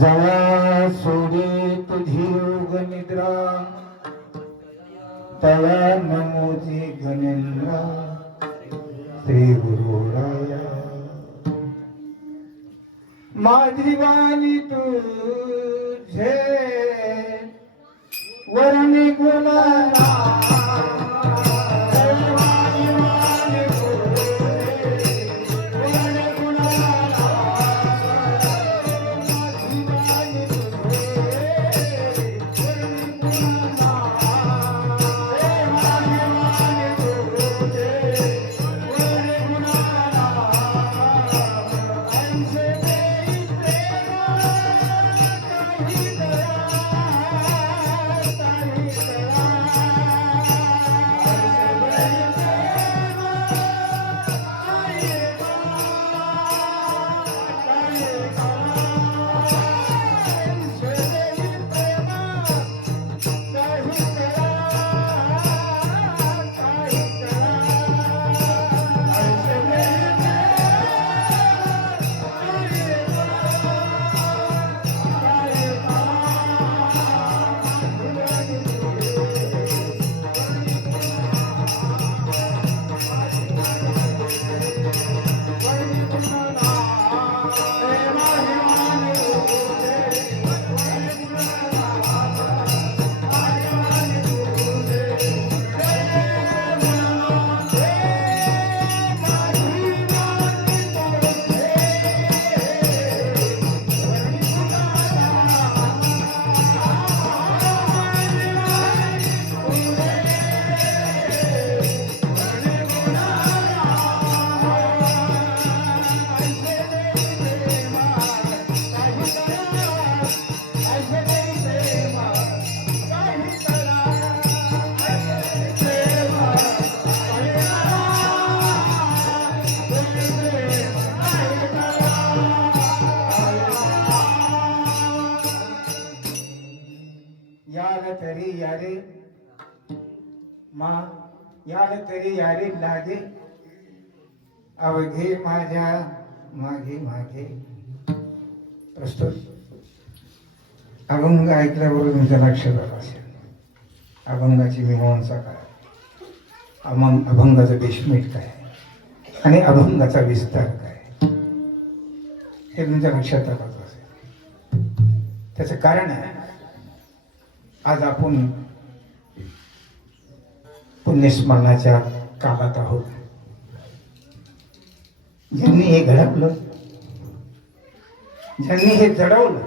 जवा सोडे तुझी योग निद्रा तया नमोजी गणेंद्रा श्री गुरु राया माझी वाणी तुझे वरणी गुणाला यारे मा यार तरी यारे लागे अवघे माझ्या मागे मागे. प्रस्तुत अभंग ऐकल्यावर तुमच्या लक्षात आलं असेल अभंगाची मीमांसा काय, अभंगाचं बेशमीट काय आणि अभंगाचा विस्तार काय हे तुमच्या लक्षात आलं असेल. त्याचं कारण आहे आज आपण पुण्यस्मरणाच्या काळात आहोत. ज्यांनी हे घडवलं, ज्यांनी हे जडवलं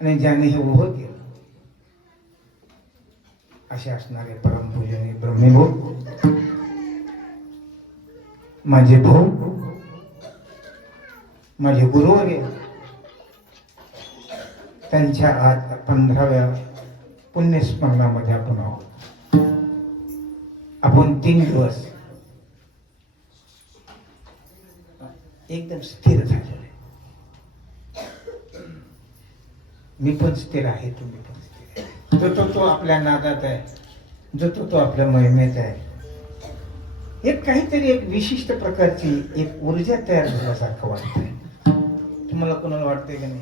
आणि ज्यांनी हे उभं केलं असे असणारे परमपूजनीय ब्रह्मभाऊ माझे भाऊ, माझे गुरुवर्य, त्यांच्या आज 15व्या पुण्यस्मरणामध्ये आपण आहोत. आपण 3 दिवस एकदम स्थिर झालेले. मी पण स्थिर आहे, तुम्ही पण स्थिर आहे. जो तो आपल्या नादात आहे, जो तो आपल्या महिमेत आहे. एक काहीतरी एक विशिष्ट प्रकारची एक ऊर्जा तयार झाल्यासारखं वाटतंय. तुम्हाला कोणाला वाटतंय का नाही?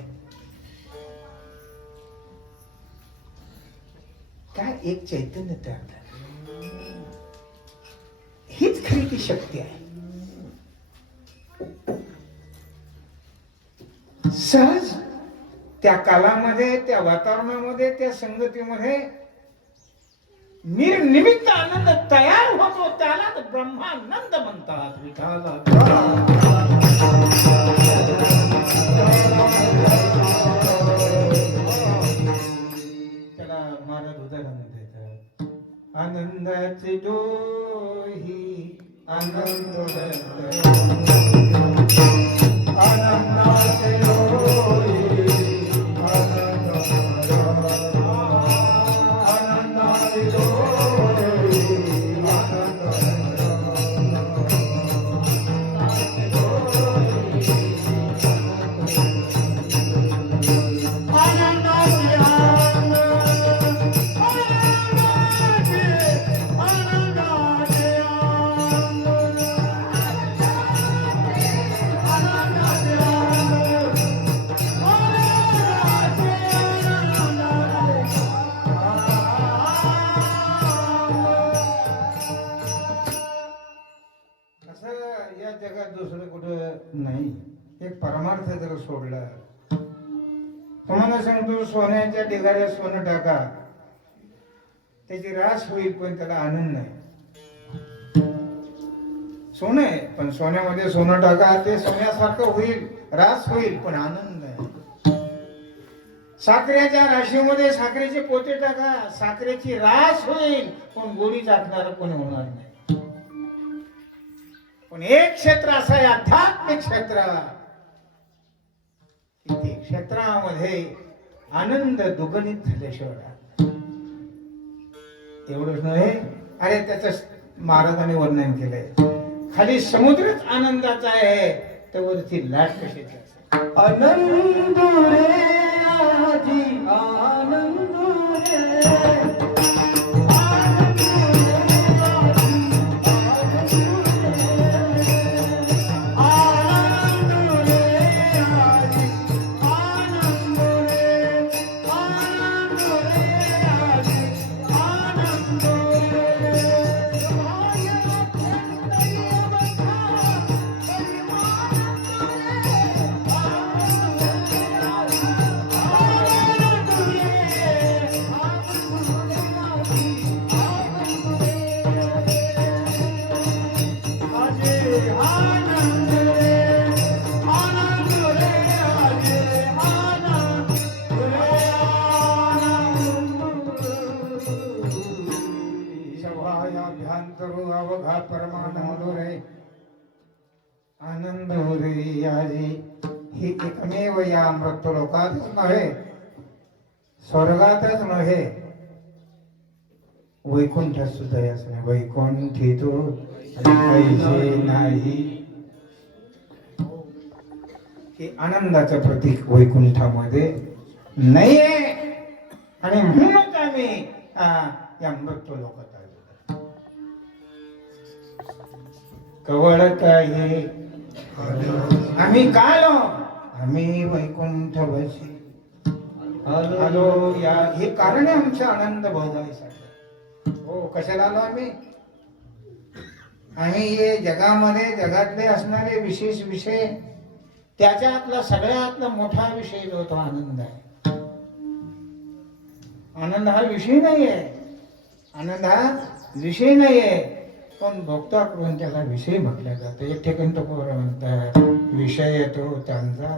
काय एक चैतन्य तयार झालं. हीच खरी ती शक्ती आहे. सहज त्या कालामध्ये, त्या वातावरणामध्ये, त्या संगतीमध्ये निर्निमित्त आनंद तयार होतो. त्याला ब्रह्मानंद म्हणतात. विठाला महाराज उदाहरण देतात. आनंदाची डोही आनंद आनंदाची डोही आनंदाची डोही परमार्थ जर सोडला, तुम्हाला सांगतो सोन्याच्या ढिगाऱ्यात सोनं टाका, त्याची रास होईल पण त्याला आनंद नाही. सोनं आहे पण सोन्यामध्ये सोनं टाका, ते सोन्यासारखं होईल, रास होईल पण आनंद नाही. साखरेच्या राशीमध्ये साखरेचे पोते टाका, साखरेची रास होईल पण गोडी टाकणार कोणी होणार नाही. पण एक क्षेत्र असं आहे आध्यात्मिक क्षेत्र, त्या क्षेत्रामध्ये आनंद दुगणित झाल्याशिवाय. एवढंच नव्हे, अरे त्याच महाराजांनी वर्णन केलंय, खाली समुद्रच आनंदाचा आहे तर वरती लाट कशाची असते. आनंद रे आजी आनंद रे, अवघा परमानंद रे, आनंद रे याजी. ही एकमेव या अमृत लोकातच नव्हे, स्वर्गातच नव्हे, वैकुंठात सुद्धा याच नाही. वैकुंठी तो पैसे नाही. हे आनंदाचं प्रतीक वैकुंठामध्ये नाहीये आणि म्हणूनच आम्ही या अमृत लोकात कवळ काय आम्ही काय आम्ही वैकुंठ वशी आलो. या हे कारण आहे आमचा आनंद भोगायसाठी. हो, कशाला आलो आम्ही? आम्ही हे जगामध्ये जगातले असणारे विशेष विषय, त्याच्यातला सगळ्यातला मोठा विषय जो तो आनंद आहे. आनंद हा विषय नाहीये, आनंद हा विषय नाहीये, पण भोक्ता करून त्याला विषय म्हटलं जातं. एक ठिकाणी तो म्हणतात विषय येतो त्यांचा,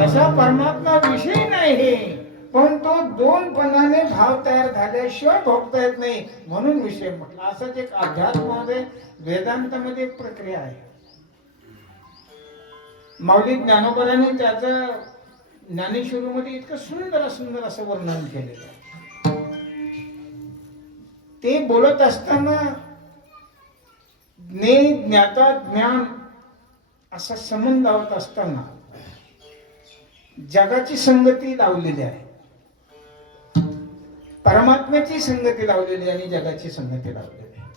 तसा परमात्मा विषय नाही, पण तो दोनपणाने भाव तयार झाल्याशिवाय भोगता येत नाही म्हणून विषय म्हटलं. असंच एक अध्यात्मामध्ये वेदांतामध्ये एक प्रक्रिया आहे. माऊली ज्ञानोबाने त्याचं ज्ञानेश्वरीमध्ये इतकं सुंदर असं वर्णन केलेलं आहे. ते बोलत असताना ज्ञाता ज्ञान असा संबंध लावत असताना जगाची संगती लावलेली आहे, परमात्म्याची संगती लावलेली आणि जगाची संगती लावलेली आहे.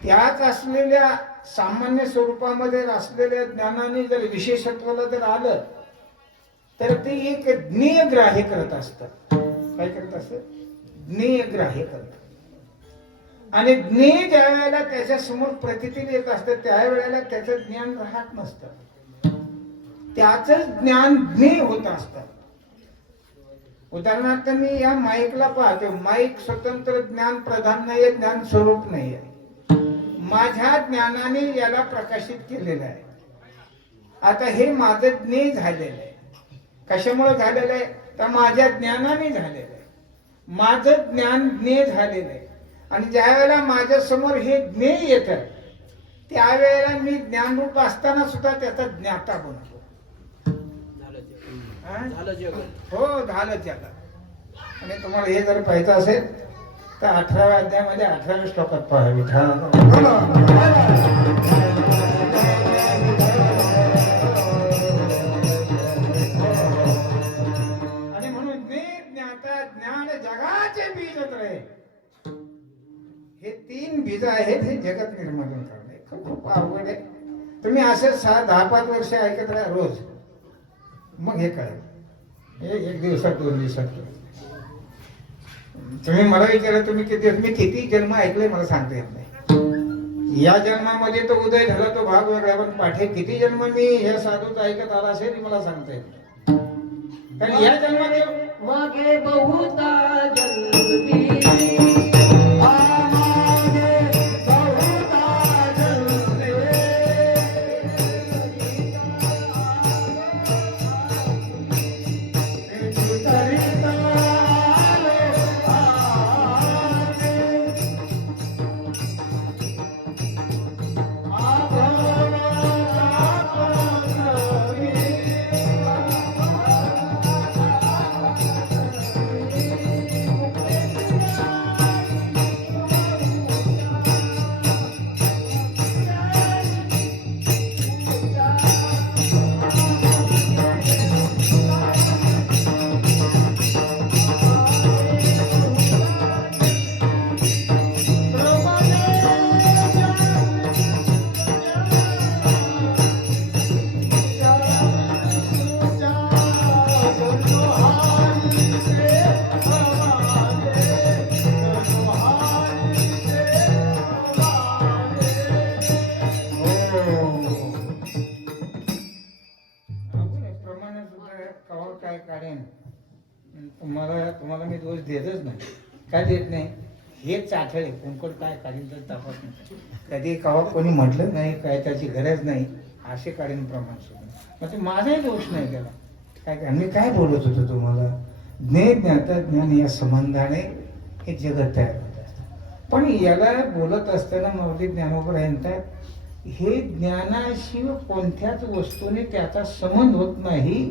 त्याच असलेल्या सामान्य स्वरूपामध्ये असलेल्या ज्ञानाने जर विशेषत्वाला जर आलं तर ते एक ज्ञेय ग्राह्य करत असतात. काय करत असत? ज्ञेय ग्राह्य करत. आणि ज्ञेय ज्या वेळेला त्याच्या समोर प्रतिती येत असतं त्यावेळेला त्याचं ज्ञान राहत नसतं, त्याच ज्ञान ज्ञेय होत असतं. उदाहरणार्थ मी या माईकला पाहतो, माईक स्वतंत्र ज्ञान प्रधान नाहीये, ज्ञान स्वरूप नाहीये. माझ्या ज्ञानाने याला प्रकाशित केलेलं आहे. आता हे माझं ज्ञेय झालेलं आहे. कशामुळे झालेलं आहे? तर माझ्या ज्ञानाने झालेलं आहे. माझं ज्ञान ज्ञेय झालेलं आहे. आणि ज्या वेळेला माझ्या समोर हे ज्ञेय येतं त्यावेळेला मी ज्ञानरूप असताना सुद्धा त्याचा ज्ञाता बनतो. हो, झालं जग. आणि तुम्हाला हे जर पाहायचं असेल तर 18व्या अध्यायामध्ये 18व्या श्लोकात पहा. आणि म्हणून ज्ञाता ज्ञान जगाचे बीज रे. हे 3 बीज आहेत हे जगत निर्माण करणे. खूप अवघड आहे. तुम्ही असे 10-5 वर्ष ऐकत राहा रोज, मग हे कळेल. हे 1 दिवसात 2 दिवसात. तुम्ही मला विचारलं तुम्ही किती, मी किती जन्म ऐकले मला सांगता येत नाही. या जन्मामध्ये तो उदय झाला तो भाग वेगळा, पण पाठे किती जन्म मी ह्या साधूच ऐकत आला असेल मला सांगता येत नाही. कारण या जन्मामध्ये मागे बहुता जन्मी मागे बहुता जन्मे करिता काय काढेन तुम्हाला मी दोष देतच नाही. काय देत नाही, हेच आठळे कोणकोण काय काढीन तर तपास नाही. कधी कवा कोणी म्हटलं नाही काय त्याची गरज नाही असे काढीन प्रमाण सोडून. मग ते माझाही दोष नाही त्याला. काय मी काय बोलत होतो तुम्हाला, ज्ञाता ज्ञान या संबंधाने हे जगत तयार होत असतं. पण याला बोलत असताना नवदी ज्ञानोबर म्हणतात हे ज्ञानाशिवाय कोणत्याच वस्तूने त्याचा संबंध होत नाही,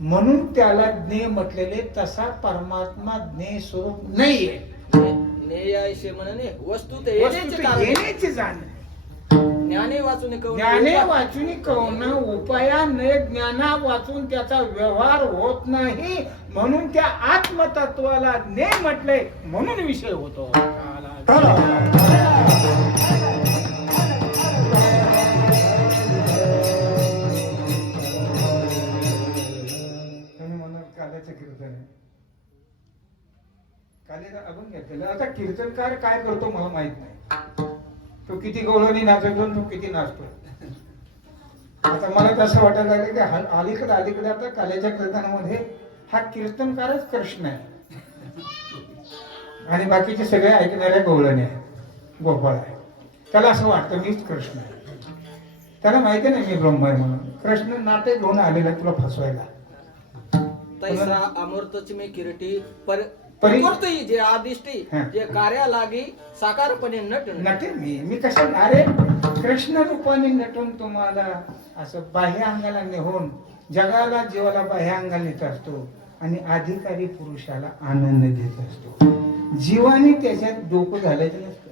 म्हणून त्याला ज्ञेय म्हटलेले. तसा परमात्मा ज्ञेय स्वरूप नाहीये. ज्ञेयायशे म्हणणे वस्तू ते येण्याचे जाण ज्ञाने वाचून ज्ञाने वाचून कवना उपाया न ज्ञाना वाचून त्याचा व्यवहार होत नाही, म्हणून त्या आत्मतत्वाला ज्ञेय म्हटले म्हणून विषय होतो. काल्याचं कीर्तन आहे, कालेला अभंग घेतलेलं. आता कीर्तनकार काय करतो मला माहित नाही. तो किती गवळणी नाचतो तो किती नाचतो. आता मला तसं वाटायला लागलं की अलीकडे आता काल्याच्या कीर्तनामध्ये हा कीर्तनकारच कृष्ण आहे आणि बाकीचे सगळे ऐकणाऱ्या गवळणी आहेत, गोपाळ आहे. त्याला असं वाटतं मीच कृष्ण आहे. त्याला माहिती नाही मी ब्रह्म आहे म्हणून. कृष्ण नाटे घेऊन आलेला तुला फसवायला. तैसा अमृतची मी किरटी पर परी- करतोय जे आदिष्टी हा. जे कार्या लागी साकारपणे नटे मी कशा अरे कृष्ण रूपाने नटून तुम्हाला असं बाह्य अंगाला नेहून जगाला जीवाला बाह्य अंगाला नेत असतो आणि अधिकारी पुरुषाला आनंद देत असतो. जीवाने त्याच्यात डोकं घालायचं नसतं.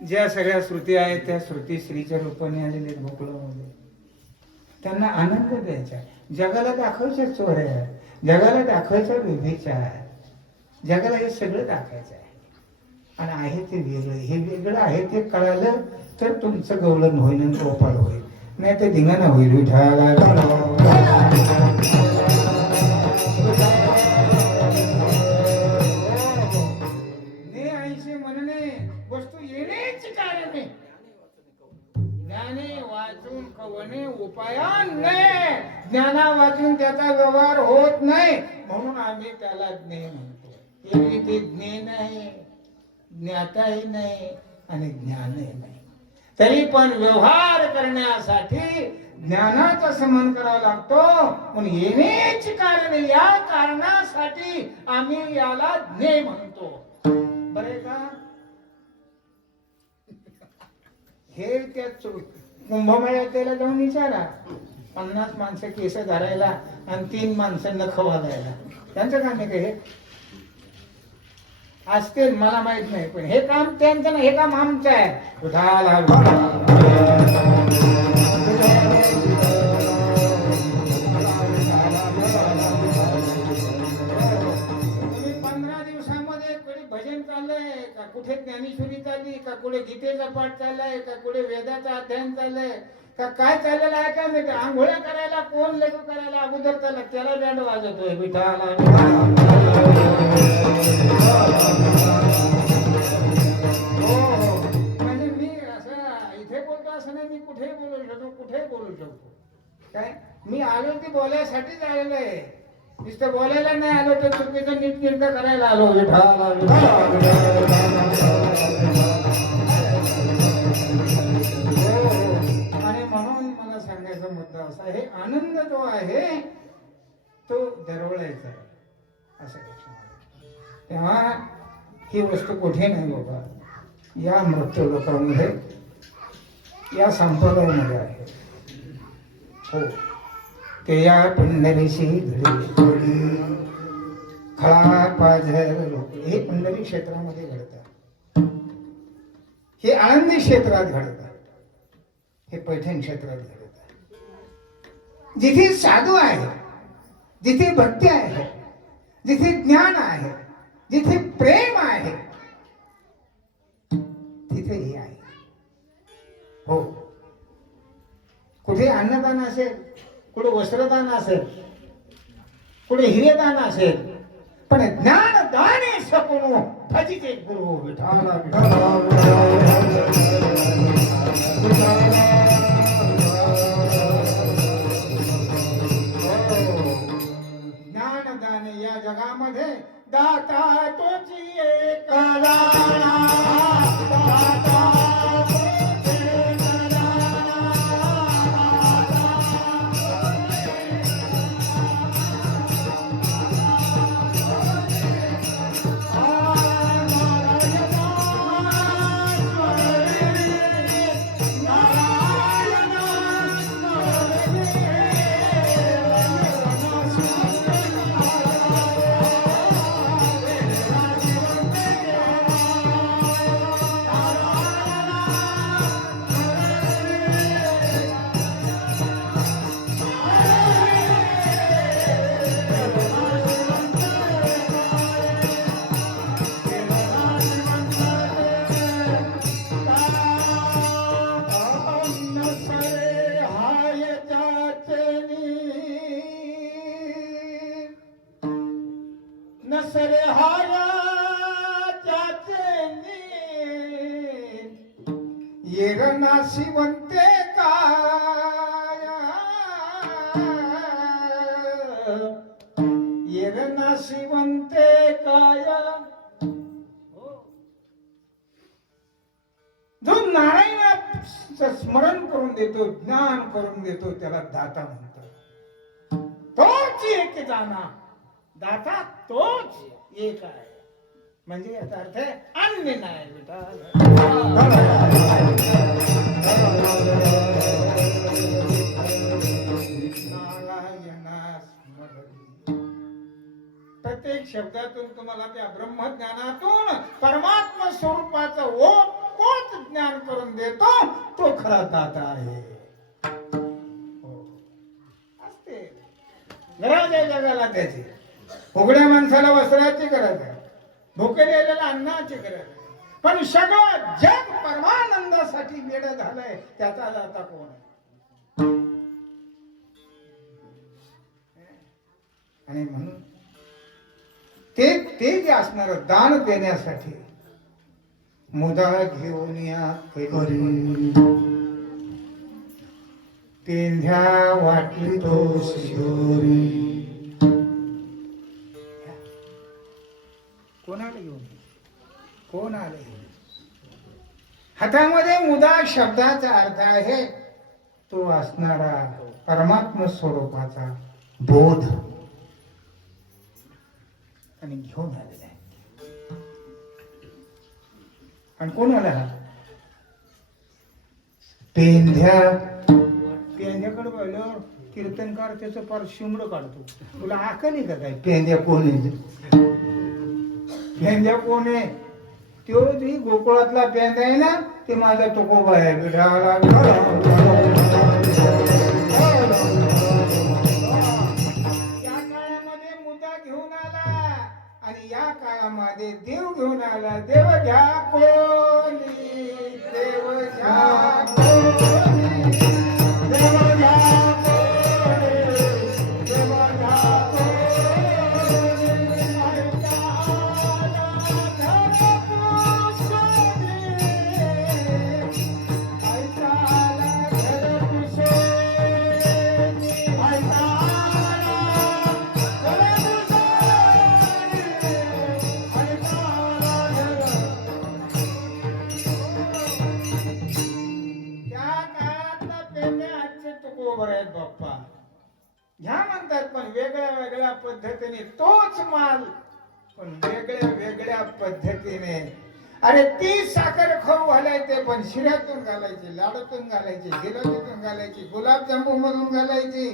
ज्या सगळ्या श्रुती आहेत त्या श्रुती स्त्रीच्या रूपाने आलेल्या गोकुळामध्ये त्यांना आनंद द्यायचा. जगाला दाखवायच्या चोऱ्या, जगाला दाखवायचा व्यभिचार, जगाला हे सगळं दाखवायचं आहे. आणि आहे ते वेगळं, हे वेगळं आहे ते कळालं तर तुमचं गवलन होईल आणि गोपाळ होईल, नाही तर धिंगाणा होईल. म्हणणे वस्तू येण्याची कारण आहे. ज्ञाने वाचून कवणे उपायाने ज्ञाना वाचून त्याचा व्यवहार होत नाही, म्हणून आम्ही त्याला ज्ञेय म्हणतो. ते ज्ञेय नाही, ज्ञाताही नाही आणि ज्ञानही नाही. तरी पण व्यवहार करण्यासाठी ज्ञानाचा संबंध करावा लागतो. म्हणून येण्याची कारण या कारणासाठी आम्ही याला ज्ञेय म्हणतो. बरे का? हे त्या कुंभमेळ्यात त्याला जाऊन विचारा. 50 माणसं केस धरायला आणि 3 माणसं नख वाजायला, त्यांचं काम आहे का हे? असतील मला माहित नाही, पण हे काम त्यांचं नाही, हे काम आमचं आहे. तुम्ही 15 दिवसामध्ये कोणी भजन चाललंय का, कुठे ज्ञानेश्वरी चालली का, कुठे गीतेचा पाठ चाललाय का, कुठे वेदाचा अध्ययन चाललंय का, काय चाललेलं आहे का मी? आंघोळ्या करायला कोण लगू करायला अगोदर त्याला बँड वाजवतोय विठाला. इथे बोलतो असं नाही, मी कुठेही बोलू शकतो, कुठेही बोलू शकतो. काय मी आलो ते बोलायसाठीच आलेलो आहे. नुसतं बोलायला नाही आलो तर चुकीचं नीटनेटकं करायला आलो. आणि म्हणून मला सांगायचा मुद्दा असा, हे आनंद जो आहे तो दरवळायचा आहे असं लक्षात. तेव्हा ही वस्तू कुठे नाही बाबा, या मृत्यू लोकांमध्ये, या संप्रदायामध्ये आहे. हो, ते या पंढरीशी खळा पाझर लोक हे पंढरी क्षेत्रामध्ये घडतात, हे आळंदी क्षेत्रात घडतात, हे पैठण क्षेत्रात घडतात. जिथे साधू आहे, जिथे भक्ती आहे, जिथे ज्ञान आहे, जिथे प्रेम आहे, तिथे हे आहे. हो, कुठे अन्नदान असेल, कुठे वस्त्रदान असेल, कुठे हिरेदान असेल, पण ज्ञानदाने सकुणो भजिते गुरु विठाला ज्ञानदाने या जगामध्ये दाता तोची एक राणा, दाता नसरे हाया येरणा शिवंते काया, येरणा शिवंते काया. जो नारायणाचं स्मरण करून देतो, ज्ञान करून देतो, त्याला दाता म्हणतात. तोच एक जाणा, दाता तोच एक आहे. म्हणजे याचा अर्थ आहे अन्य नाही विठाल. प्रत्येक शब्दातून तुम्हाला त्या ब्रह्मज्ञानातून परमात्मा स्वरूपाचं ओत ज्ञान करून देतो, तो खरा दाता आहे. असते गरज आहे जगाला त्याची, उघड्या माणसाला वस्त्राची गरज आहे, भुकेलेल्याला अन्नाची गरज आहे, पण सगळं जग परमानंदासाठी वेड झालंय, त्याचा दाता कोण आहे? आणि म्हणून ते जे असणार दान देण्यासाठी मुदा घेऊन या करी, पेंध्या वाटली तो शिदोरी. कोणाला घेऊन, कोण आले? हातामध्ये मुदा शब्दाचा अर्थ आहे तो असणारा परमात्म स्वरूपाचा बोध, आणि घेऊन आलेला आहे. आणि कोण आला? पेंध्या. पेंध्याकडे पाहिलं कीर्तनकार त्याचं फार शिमड काढतो. तुला आकली का काय? पेंध्या कोण आहे? पेंध्या कोण आहे? तो जी गोकुळातला पेंध्या आहे ना, ते माझा तुकोबा आहे. आणि या काळामध्ये देव घेऊन आला. देव घ्या कोणी, देव घ्या कोणी, देव घ्या कोणी, देव घ्या कोणी. बरोबर आहेत बाप्पा, ह्या म्हणतात, पण वेगळ्या वेगळ्या पद्धतीने तोच माल, पण वेगळ्या वेगळ्या पद्धतीने. अरे ती साखर खाऊ घालायचे, पण शिऱ्यातून घालायची, लाडूतून घालायची, जिलेबीतून घालायची, गुलाबजामू मधून घालायची,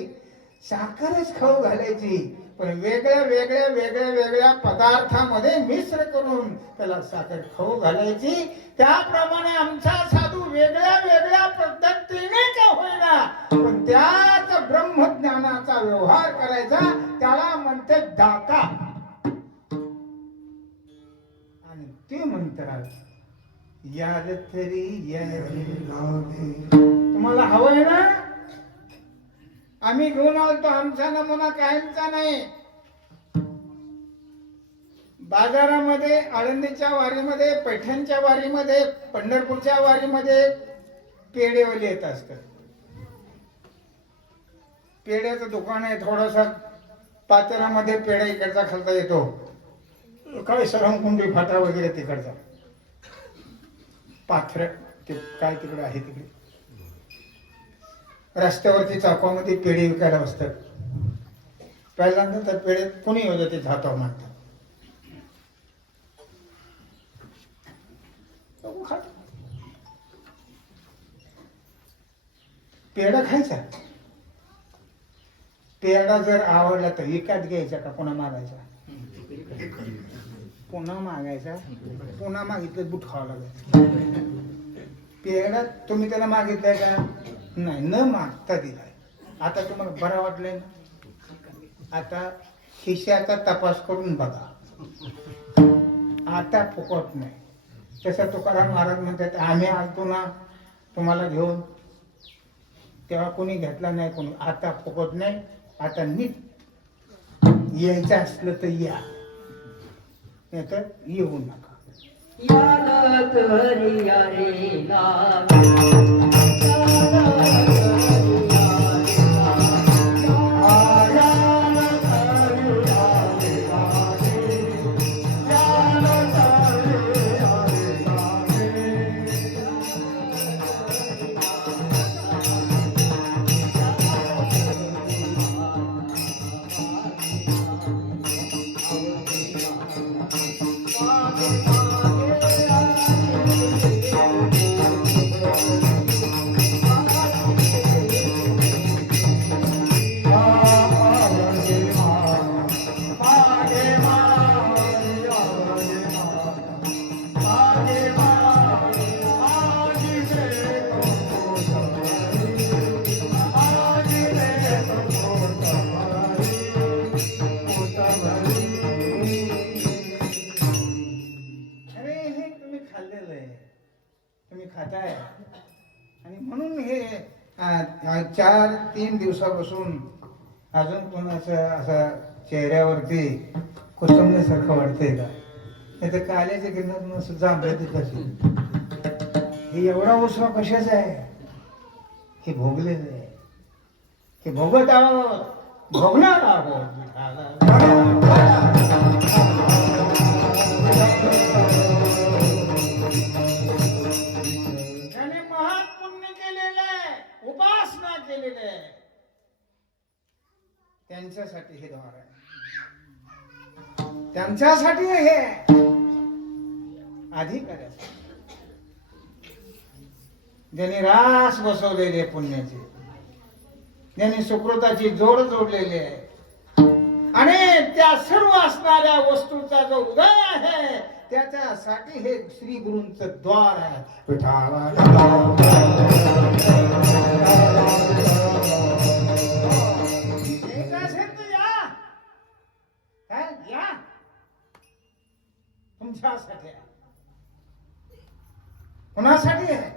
साखरच खाऊ घालायची, पण वेगळ्या वेगळ्या वेगळ्या वेगळ्या पदार्थामध्ये मिश्र करून त्याला साखर खाऊ घालायची. त्याप्रमाणे आमचा साधू वेगळ्या वेगळ्या पद्धतीने का होईना, पण त्याच ब्रह्मज्ञानाचा व्यवहार करायचा, त्याला म्हणते दाता. आणि ते म्हणतात याद तरी तुम्हाला हवंय ना, आम्ही घेऊन आलतो, आमचा नमुना कायमचा नाही. बाजारामध्ये, आळंदीच्या वारीमध्ये, पैठणच्या वारीमध्ये, पंढरपूरच्या वारीमध्ये पेढेवाले येत असतात. पेढ्याचं दुकान आहे, थोडासा पातेल्यामध्ये पेढा इकडचा खालता येतो, काय सरमकुंडी फाटा वगैरे तिकडचा पाथर ते काय तिकडे आहे, तिकडे रस्त्यावरती चाकवामध्ये पेढे विकायला बसतात. पहिल्यांदा त्या पेढे कोणी होतं ते हातावर मागतात, पेढा खायचा. पेढा जर आवडला तर विकत घ्यायचा का पुन्हा मागायचा? पुन्हा मागायचा. पुन्हा मागितलं बुट खावं लागायचं. पेढा तुम्ही त्याला मागितलाय का? नाही, न मागता दिलाय. आता तुम्हाला बरं वाटलंय ना, आता खिशाचा तपास करून बघा, आता फुकट नाही. तसं तुकाराम महाराज म्हणतात, आम्ही आलतो ना तुम्हाला घेऊन, तेव्हा कोणी घेतला नाही, कोणी. आता फुकट नाही, आता नीट यायचं असलं तर या, नाही तर येऊ नका. तुम्ही खाताय आणि म्हणून हे 4-3 दिवसापासून अजून कोणाचं असं चेहऱ्यावरती कुचंबल्यासारखं वाटतंय का? नाही तर काल्याच्या गिरणातून असं जांभळं तिथं. हे एवढा उसवा कशाचा आहे? हे भोगलेलं आहे, हे भोगत आहोत, भोगणार आहोत. त्याने महान पुण्य केलेलं आहे, उपासना केलेलं आहे, त्यांच्यासाठी हे द्वार आहे, त्यांच्यासाठी हे अधिकाऱ्यासाठी. ज्यांनी रास बसवलेले पुण्याचे, ज्यांनी सुकृताची जोड जोडलेली आहे, आणि त्या सर्व असणाऱ्या वस्तूचा जो उदय आहे त्याच्यासाठी हे श्री गुरूंचं द्वार आहे. या तुमच्यासाठी आहे, कुणासाठी आहे?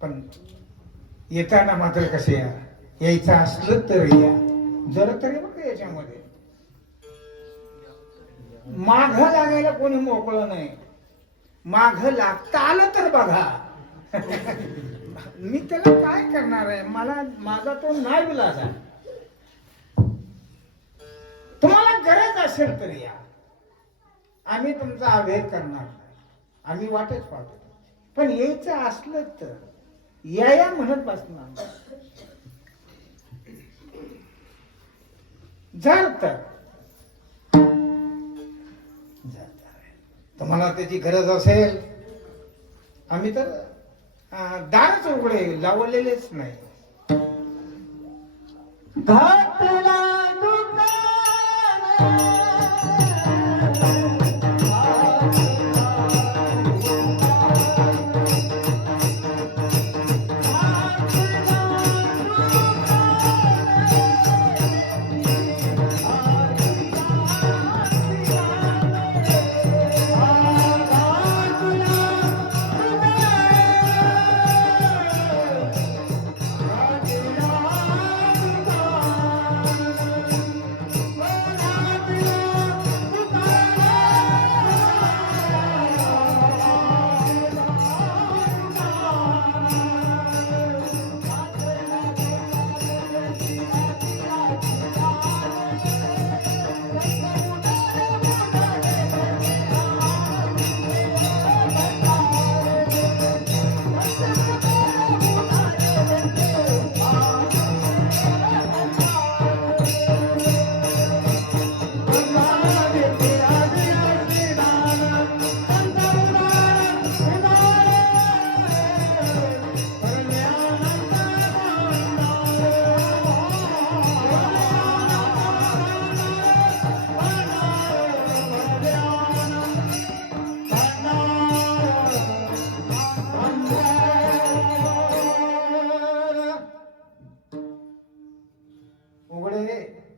पण येताना मात्र कसे या, यायचं असलं तर या, जर तरी बघा याच्यामध्ये माघ लागायला कोणी मोकळं नाही. माघ लागता आलं तर बघा. मी त्याला काय करणार आहे, मला माझा तो नाही विलाज आहे. तुम्हाला गरज असेल तर या, आम्ही तुमचा अभेद करणार नाही, आम्ही वाटच पाहतो. पण यायचं असलं तर या म्हणत बसणार. जर तर तुम्हाला त्याची गरज असेल, आम्ही तर दारच उघडे लावलेलेच नाही. घातला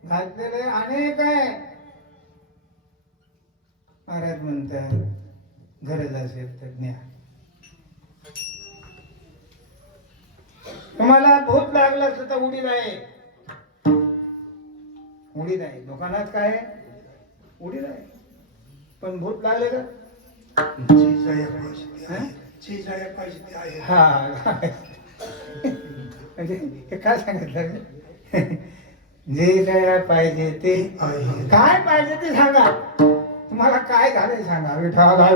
घातलेले अनेक आहे. महाराज म्हणतात गरज असेल तर ज्ञान. तुम्हाला भूत लागलं असतं तर उडीद आहे, उडीद आहे दुकानात. काय उडीद आहे, पण भूत लागले का? हा म्हणजे हे काय सांगितलं? जे काय पाहिजे ते काय पाहिजे ते सांगा. तुम्हाला काय झालंय सांगा. विठाला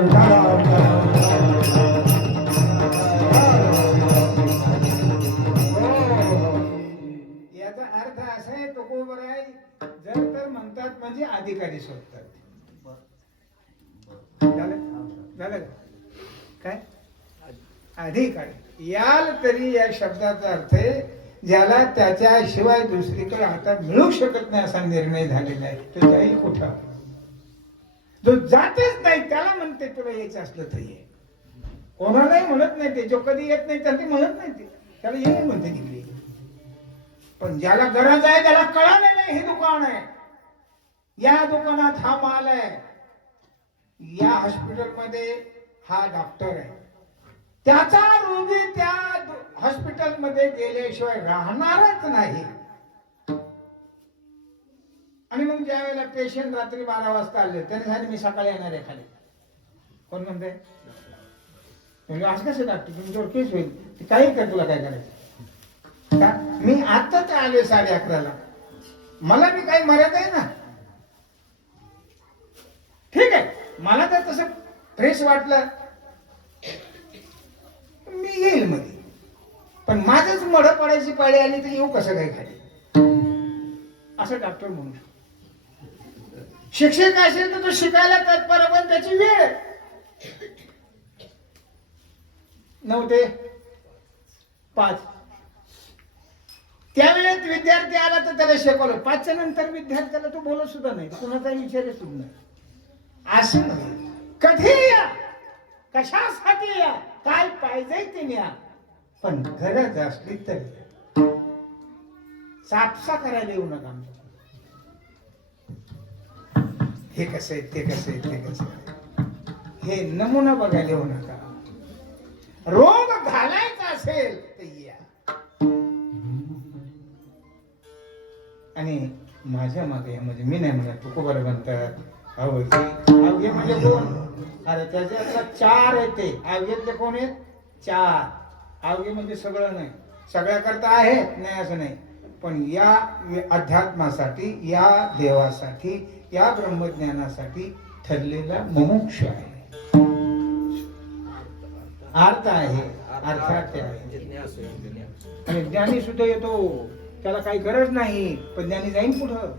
याचा अर्थ असा आहे, तो कोबर आहे जर तर म्हणतात म्हणजे अधिकारी शोधतात. झालं काय अधिकारी याल तरी या शब्दाचा अर्थ आहे ज्याला त्याच्याशिवाय दुसरीकडे आता मिळू शकत नाही असा निर्णय झालेला आहे. तो जाईल कुठं? जो जातच नाही त्याला म्हणते तुला यायचं असलं तर ये. कोणालाही म्हणत नाही ते. जो कधी येत नाही त्याला ते म्हणत नाही ते, त्याला ये म्हणते निघली. पण ज्याला गरज आहे त्याला कळालं नाही हे दुकान आहे, या दुकानात हा माल आहे, या हॉस्पिटलमध्ये हा डॉक्टर आहे, त्याचा रोगी त्या हॉस्पिटलमध्ये गेल्याशिवाय राहणारच नाही. आणि मग ज्या वेळेला पेशंट रात्री 12 वाजता आले त्याने सांगितलं मी सकाळी येणार आहे खाली. कोण म्हणते असं कसं डॉक्टर तुमच्यावर केस होईल? काही कर, तुला काय करायचं का? मी आताच आले 11:30ला, मला बी काही मर्यादा आहे ना. ठीक आहे, मला तर तसं फ्रेश वाटलं मी येईल मध्ये, पण माझंच मड पडायची पाळी आली तर येऊ कसं काय खाली? असं डॉक्टर म्हणू शकतो. शिक्षक असेल तर तो शिकायला तत्पर, पण त्याची वेळ 9 ते 5. त्यावेळेत विद्यार्थी आला तर त्याला शिकवलं. 5च्या नंतर विद्यार्थ्याला तो बोलत सुद्धा नाही, कुणाचाही विचार सुद्धा नाही. असं नाही, कधी या, कशासाठी या, काय पाहिजे ते न्या, पण गरज असली तर सापसा करायला येऊ नका. हे कसं आहे, ते कसं आहे, ते कसं आहे, हे नमुना बघायला येऊ नका. रोग घालायचा असेल तर या. आणि माझ्या मागे म्हणजे मी नाही म्हणत, तुकोबाला म्हणतात अवघे म्हणजे कोण? अरे त्याच्यातला 4 आहे ते. अवघेतले कोण आहेत? 4. अवघे म्हणजे सगळं नाही, सगळ्याकरता आहे नाही असं नाही, पण या अध्यात्मासाठी, या देवासाठी, या ब्रह्मज्ञानासाठी ठरलेला मुमुक्ष आहे. अर्थ आहे, अर्थात आहे. जिज्ञासु ज्ञान. आणि ज्ञानी सुद्धा येतो, त्याला काही गरज नाही, पण ज्ञानी जाईन पुढं.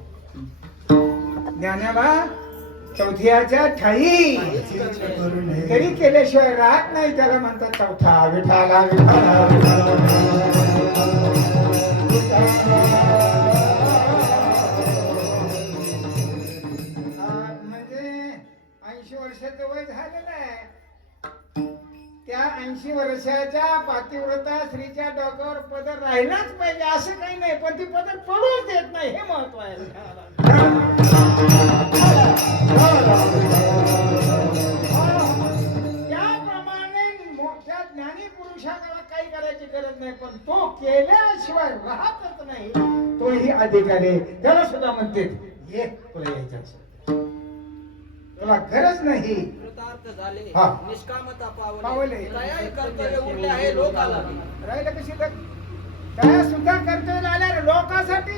ज्ञानाला चौथ्याच्या ठाई तरी केल्याशिवाय राहत नाही, त्याला म्हणतात चौथा. विठाला विठाला म्हणजे 80 वर्षाचं वय झालेलं आहे. त्या 80 वर्षाच्या पातिव्रता स्त्रीच्या डोक्यावर पदर राहिलाच पाहिजे असं काही नाही, पण ती पदर पडूच देत नाही, हे महत्व आहे. त्याप्रमाणे मोठ्या ज्ञानी पुरुषाला काही करायची गरज नाही, पण तो केल्याशिवाय राहतच नाही, तोही अधिकारी. त्याला सुद्धा म्हणते ये तुला यायचं असेल, तुला गरज नाही. कृतार्थ झाले, हा. निष्कामता पावले. पावले, तयाही कर्तव्य उरले आहे लोकाला. राहिलं कशी तर त्या सुद्धा कर्तव्य झाल्या लोकांसाठी.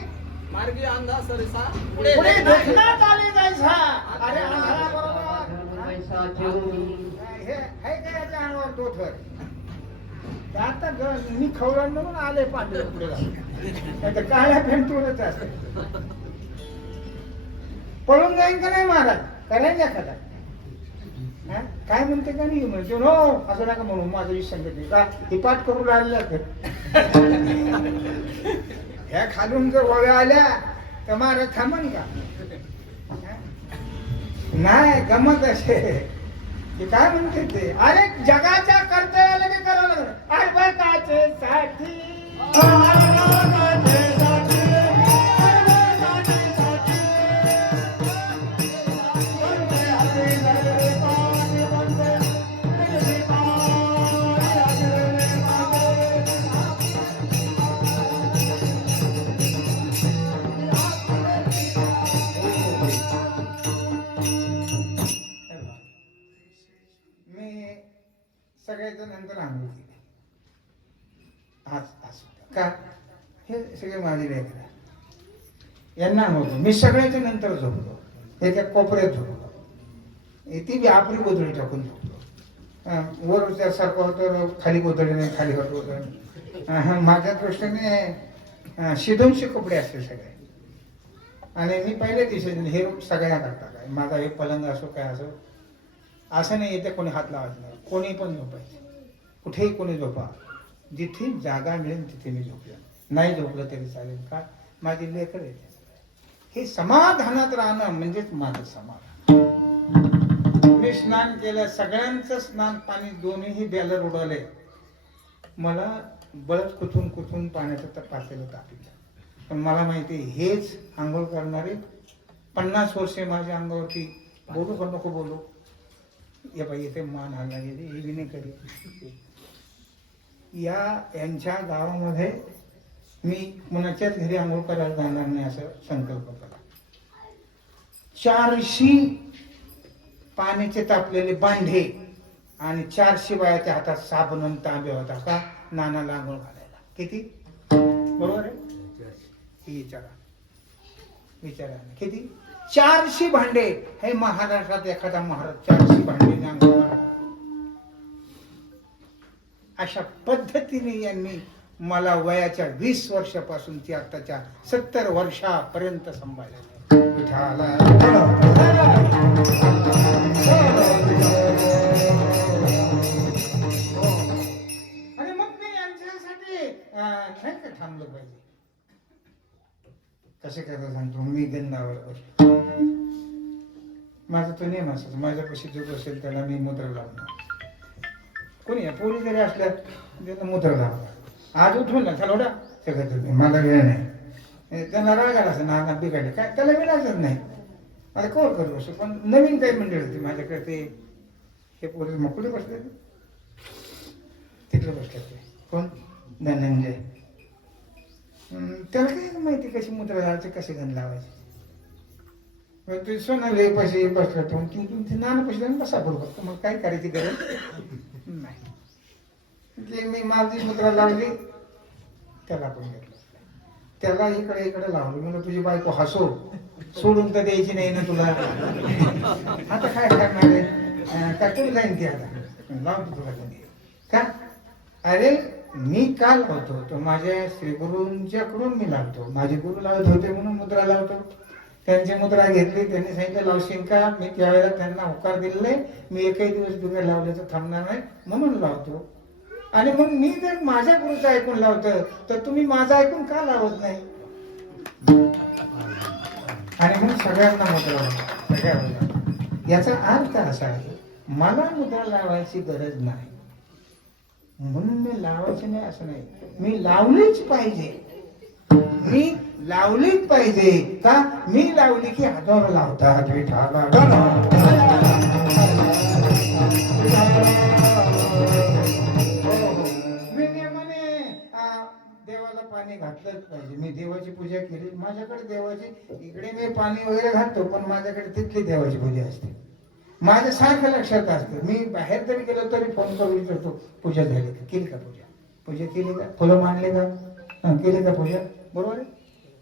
मार्गी अंधा सरसा पुढे पुढे देखणार. देखण्यात आले जायचा. अरे अंधाराबरोबर हे आहे का याच्या अंगावर दोथर? आता मी खवळण म्हणून आले पांढरे पुढे जाऊन. काळ्या पेंटूनच असते. पळून जाईन का नाही महाराज? करायला एखादा काय म्हणते का नाही म्हणते नो असं नका म्हणून, माझं विष सांगत नाही का ही पाठ करून राहिलेलं. ह्या खालून जर वळ्या आल्या तर महाराज थांबन का? नाही गमत असे. ते काय म्हणते ते, अरे जगाच्या कर्तव्याला बी करावं लागलं. अर्भकाचे साठी सगळ्याच्या नंतर आंघोळ केली. का हे सगळे माझे लेकर यांना होतो. मी सगळ्याच्या नंतर झोपलो, एका कोपऱ्यात झोपलो. ती बी आपली गोधडी टाकून झोपलो. वर त्यासारखं होतं, खाली गोधडी नाही, खाली होतं. माझ्या दृष्टीने शिदोंशी कपडे असते सगळे. आणि मी पहिल्या दिवशी हे सगळ्या करता काय, माझा हे पलंग असो काय असो, असं नाही येते कोणी हात लावायचं नाही, कोणी पण झोपायचं, कुठेही कोणी झोपा, जिथे जागा मिळेल तिथे मी झोपलं, नाही झोपलं तरी चालेल. का माझी लेकर आहे. हे समाधानात राहणं म्हणजेच माझं समाधान. मी स्नान केलं, सगळ्यांचं स्नान पाणी दोन्ही बॅलर उडवले. मला बळच कुथून कुथून पाण्याचं तपासलेलं तापिलं. पण मला माहिती हेच आंघोळ करणारे 50 वर्षे माझ्या अंगावरती बोलू का नको बोलू, ये बाई इथे मान हल्ला गेली, ही विने करी. यांच्या गावामध्ये मी कुणाच्याच घरी आंघोळ करायला जाणार नाही असं संकल्प केला. 400 पाण्याचे तापलेले बांधे आणि 400 बायाच्या हातात साबण आणि तांबे होता. का नानाला आंघोळ घालायला. किती बरोबर आहे? ही विचारा किती? 400 भांडे. हे महाराष्ट्रात एखादा महाराज 400 भांडे आंघोळ घाला. अशा पद्धतीने यांनी मला वयाच्या 20 वर्षापासून ती आताच्या 70 वर्षापर्यंत सांभाळले. आणि मग मी यांच्यासाठी नाही का थांबलं पाहिजे. कसे करता सांगतो मी गंधावर. माझा तो नेम असतो, माझ्यापाशी जो असेल त्याला मी मुद्रा लावणार. कोणी पोरी जरी असल्या त्याला मुद्रा लावणार. आज उठून ना चला सगळं मला वेळ नाही, त्यांना राग आला असं नाना बिघडले काय, त्याला वेळाच नाही. आता कोण करू असं. पण नवीन काही मंडळ होती माझ्याकडे, ते हे पोरी मग कुठे बसले, तिकडे बसले ते कोण धनंजय. त्याला काय माहिती कशी मुद्रा लावायची, कसे घन लावायचे. ते सोनाले पैसे बसला तो नाना पैसे बसा बरोबर फक्त, मग काय करायची गरज नाही. मी माझी मुद्रा लावली, त्याला पण घेतलं, त्याला इकडे इकडे लावलं. म्हणून तुझी बायको हसो, सोडून तर द्यायची नाही ना तुला, आता काय करणार आहे, काय कुठे जाईन ती आता लावतो तुला कधी का? अरे मी का लावतो तो माझ्या श्रीगुरूंच्याकडून मी लावतो. माझे गुरु लावत होते म्हणून मुद्रा लावतो. त्यांची मुद्रा घेतली, त्यांनी सांगितलं लावशील का? मी त्यावेळेला त्यांना होकार दिले, मी एकही दिवस बिगर लावले तर थांबणार नाही म्हणून लावतो. आणि मग मी जर माझ्या गुरुचं ऐकून लावतं तर तुम्ही माझं ऐकून का लावत नाही? आणि मग सगळ्यांना मुद्रा सगळ्या याचा अर्थ असा आहे, मला मुद्रा लावायची गरज नाही म्हणून मी लावायची नाही असं नाही. मी लावलीच पाहिजे, मी लावलीच पाहिजे. का? मी लावली की हातावर लावतात विठाला. मी नेमाने देवाला पाणी घातलंच पाहिजे. मी देवाची पूजा केली, माझ्याकडे देवाची इकडे मी पाणी वगैरे घालतो, पण माझ्याकडे तिथली देवाची पूजा असते. माझ्या सारखं लक्षात असतं. मी बाहेर जरी गेलो तरी फोन करून विचारतो पूजा झाली का, केली का पूजा, पूजा केली का, फुलं मांडले का, केली का पूजा, बरोबर आहे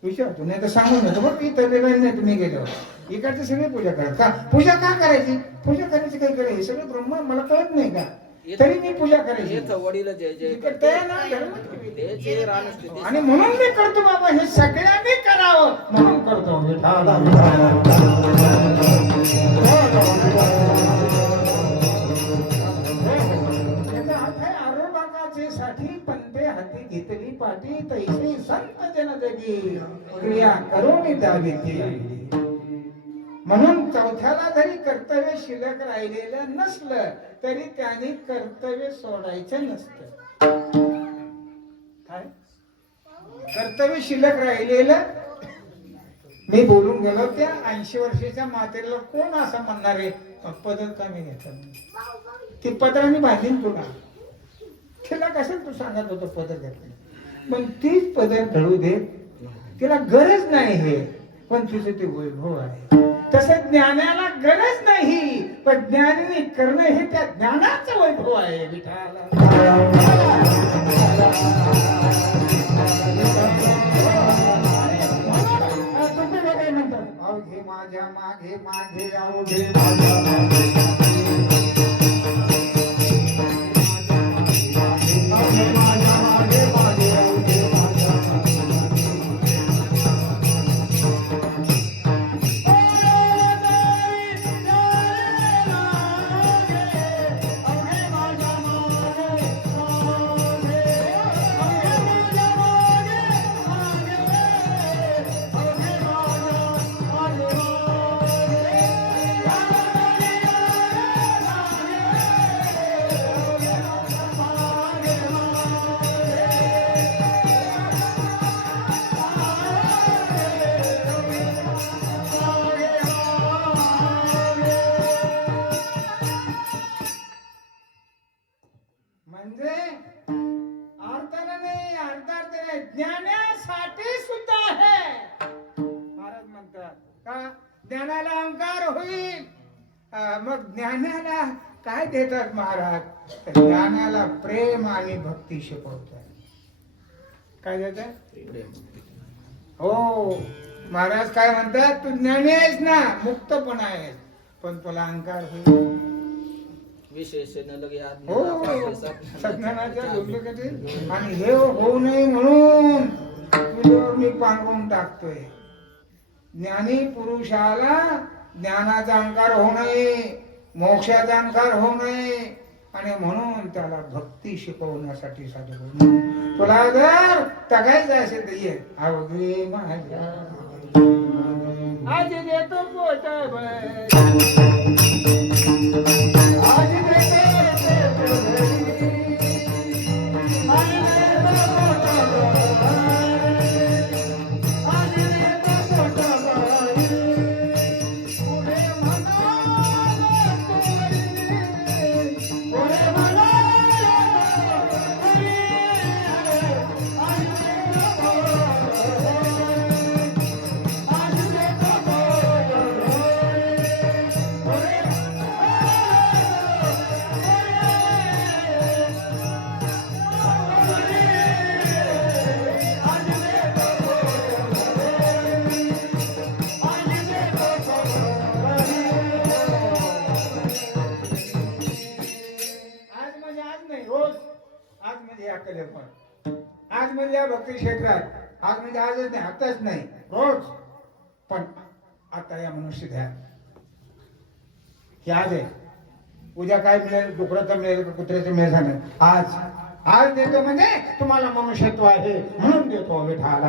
विचारतो. नाही तर सांगून येतो बघ इतर नाही तुम्ही गेल्यावर इकडचे सगळे पूजा करत का? पूजा का करायची? पूजा करायची काही करे हे सगळं ब्रह्म मला कळत नाही का? तरी मी पूजा करायची. वडील जय जय आणि म्हणून मी करतो बाबा, हे सगळ्यांनी करावं म्हणून करतो. आरोबाकाचे साठी पंते हाती घेतली पाठी, तैसे संत जन जगी क्रिया करून द्यावी ती. म्हणून चौथ्याला जरी कर्तव्य शिल्लक राहिलेलं नसलं तरी त्यांनी कर्तव्य सोडायचं नसतं. काय कर्तव्य शिल्लक राहिलेलं? मी बोलून गेलो त्या 80 वर्षाच्या मातेला कोण असं म्हणणार आहे पदर कमी घेतलं, ती पदराने बांधीन तुला, तिला कसं तू सांगत होतो पदर घेतलं, पण तीच पदर घडू दे, तिला गरज नाही हे, पण तुझं ते वैभव आहे. तसं ज्ञानाला गरज नाही, पण ज्ञानाने करणं हे त्या ज्ञानाचं वैभव आहे. विठाला अवघे माझ्या मागे मागे अवघे माझ्या मागे म्हणजे अर्थाने नाही, अर्थार्थाने ज्ञानासाठी सुद्धा आहे. महाराज म्हणतात का ज्ञानाला अहंकार होईल, मग ज्ञानाला काय देतात महाराज? ज्ञानाला प्रेम आणि भक्ती शिकवतात. काय देतात? हो महाराज काय म्हणतात, तू ज्ञानी आहेस ना, मुक्त पण आहेस, पण तुला अहंकार होईल. सज्ञानाच्या आणि हे होऊ नये म्हणून तुझ्यावर मी पांघरून टाकतोय. ज्ञानी पुरुषाला ज्ञानाचा अहंकार होऊ नये, मोक्षाचा अहंकार होऊ नये, आणि म्हणून त्याला भक्ती शिकवण्यासाठी साधू. तुला जर तगायचं असेल तर ये अवघे माझ्या आज देतो पोटभर, आज नाही रोज. आज म्हणजे या कलेवर, आज म्हणजे या भक्ती क्षेत्रात, आज म्हणजे आजच नाही आताच नाही रोज. पण आता या मनुष्य द्या हे आज आहे. उद्या काय मिळेल, डुकराचं मिळेल का कुत्र्याचं मिळेल झालं. आज आज देतो म्हणजे तुम्हाला मनुष्यत्व आहे म्हणून देतो विठाला.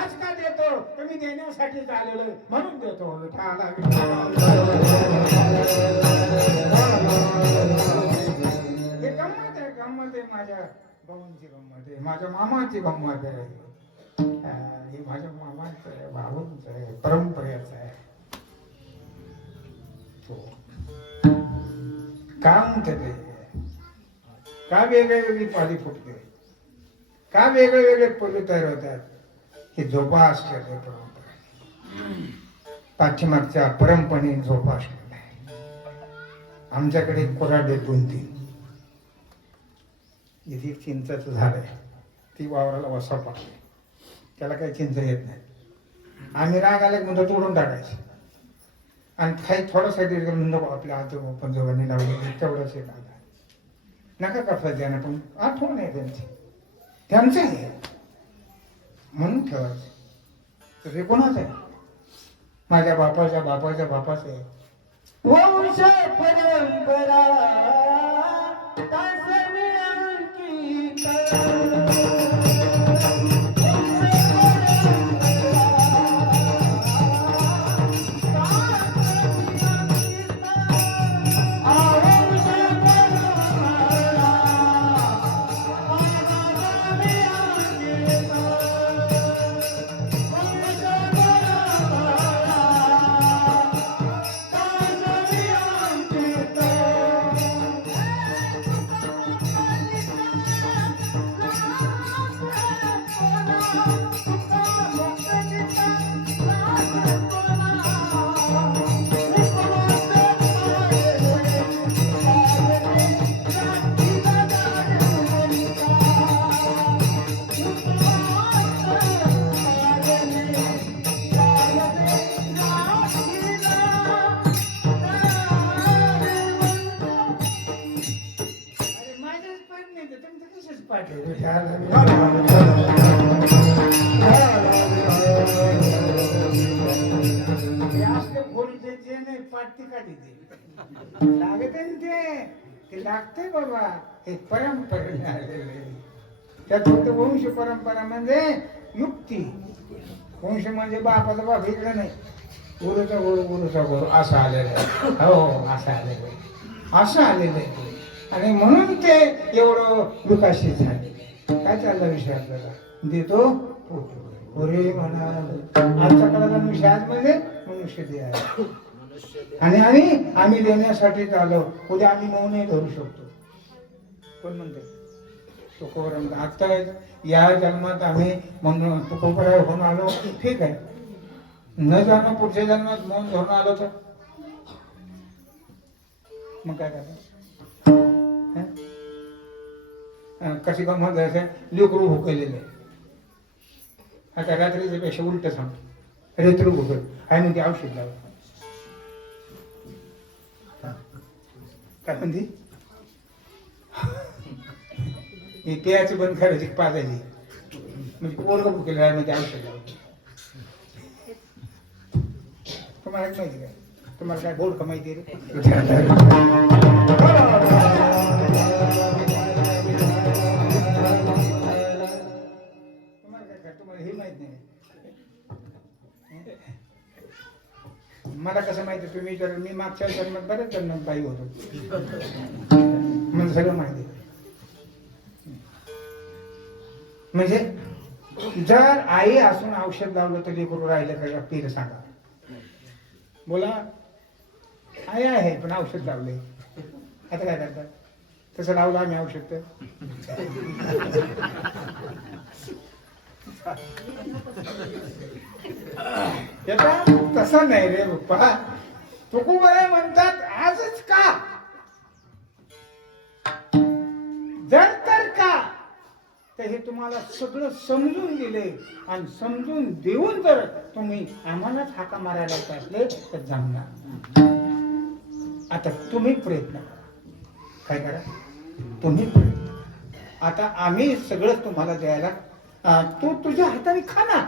आज का देतो, तुम्ही देण्यासाठी आलेलो म्हणून देतो विठाला. हे गंमत आहे, गंमत आहे. माझ्या भाऊंची गंमत आहे, माझ्या मामाची गंमत आहे. हे माझ्या मामाचं आहे, भाऊंचं आहे, परंपरेचं आहे. का म्हणते ते, का वेगळे वेगळी पाली फुटते, का वेगळे वेगळे पल्लू तयार होतात. हे जोपास केले परंपरा, पाश्चिमागच्या परंपरेने जोपास केले. आमच्याकडे कोराडे 2-3 इथे चिंचाचं झाड आहे, ती वावराला वसा पाडली, त्याला काही चिंच येत नाही. आम्ही राग आले म्हणतो तोडून टाकायचे आणि काही थोडासा नको आपल्या आजोबा पंजोबांनी लावले तेवढंच एक आला. नका कफा द्या ना, पण आठवण आहे त्यांची, त्यांचं आहे म्हणून ठेवायचं. तर हे कोणाचं आहे? माझ्या बापाच्या बापाच्या बापाचं आहे. वंश परंपरा लागते बाबा. हे परंपरेने आलेले. त्यात फक्त वंश परंपरा म्हणजे युक्ती. वंश म्हणजे बापाचा बाप इकडे नाही, गुरुचा गुरु गुरुचा गुरु असं आलेलं आहे. हो असं आलेलं आहे, असं आलेलं आहे. आणि म्हणून ते एवढं विकसित झाले. काय चालला विषय आपल्याला देतो पुरे म्हणा. आजचा काळाला विषय आज म्हणजे मनुष्य दे आहे. आणि आम्ही देण्यासाठीच आलो. उद्या आम्ही मौनही धरू शकतो. कोण म्हणते तुकोबरा? आता या जन्मात आम्ही म्हणून तुकोबरा होऊन आलो, ठीक आहे. न जाणं पुढच्या जन्मात मौन धरून आलो तर मग काय करायचं? कशी गंमत जायचं, लेकरू भुकलेले. आता रात्रीच्या पेक्षा उलट सांगतो, रेतरू भुकल आहे म्हणते औषध लाव. काय म्हणते? ही पेयाची बंद करायची, पाजायची. म्हणजे पोरग भुकेल आहे म्हणजे औषध लावतो. तुम्हाला माहिती काय? तुम्हाला काय बोल का माहिती रे? तुम्हाला हे माहित नाही. मला कसं माहिती? तुम्ही जर मी मागच्या जन्मात बरेच जन्मात बाई होतो, मला सगळं माहिती. म्हणजे जर आई असून औषध लावलं तर लेकरू राहिलं का पीर सांगा. बोला. आई आहे पण औषध लावले, आता काय करतात? तसं लावलं आम्ही औषध तर तसं नाही रे बाप्पा. तुकोबरा म्हणतात आजच का, जर तर का तर हे तुम्हाला सगळं समजून दिले आणि समजून देऊन जर तुम्ही आम्हालाच हाका मारायला येत असले तर जमणार. आता तुम्ही प्रयत्न करा. काय करा? तुम्ही प्रयत्न करा. आता आम्ही सगळं तुम्हाला द्यायला तू तुझ्या हाताने खा ना.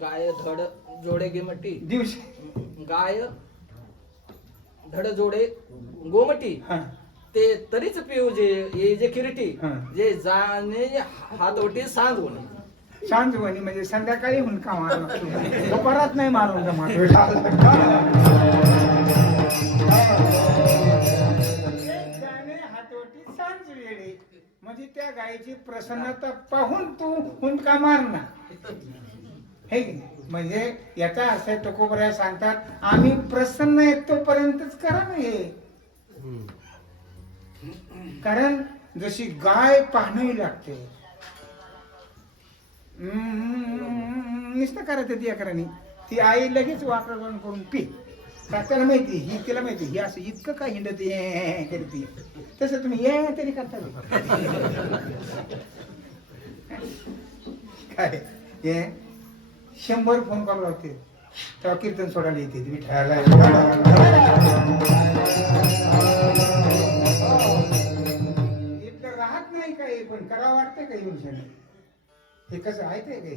गाय धड जोडे गिमटी दिवशी गाय धड जोडे गोमटी हा ते तरीच पिऊ जे किरीटी हा. जे जाणे हातोटी सांगून सांजवणी म्हणजे संध्याकाळी हुंडका मारावा लागतो. दुपारात नाही मारून जमात. हातोटी सांज वेळी म्हणजे त्या गायीची प्रसन्नता पाहून तू हुंडका मारणार. हे की नाही? म्हणजे याचा असं तुकोबऱ्या सांगतात आम्ही प्रसन्न आहे तोपर्यंतच करा ना हे. कारण जशी गाय पाहणी लागते नुसतं करायचं ती अकरानी ती आई लगेच वाकरण करून पी. त्याला माहिती ही तिला माहिती ही असं इतकं काय हिंडत करते तसं तुम्ही ये तरी करता काय ये 100 फोन कॉल लावते तेव्हा कीर्तन सोडायला येते तुम्ही ठेवायला इथलं राहत नाही काही पण करावं वाटतं काही वर्षाने. हे कसं आहे ते काही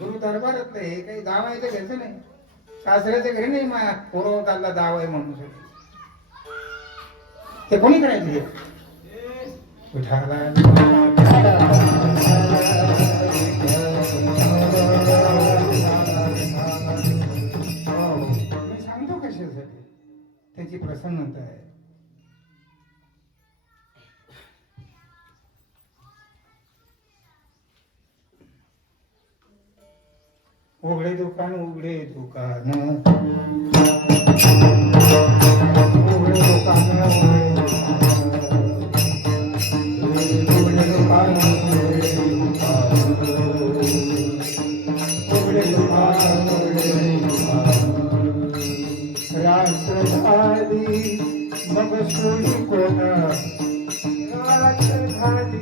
गुरु दरबारात हे काही दावा आहे घ्यायचं नाही. सासऱ्याच्या घरी नाही पुरवताला दावा आहे म्हणून हे कोणी करायचं हे मी सांगतो कशासाठी त्याची प्रसन्नता आहे. उघडे दुकान उघडे दुकान उघडे दुकान उघडे दुकान उघडे दुकान रात्र झाली मग सोडी कोण रात्र झाली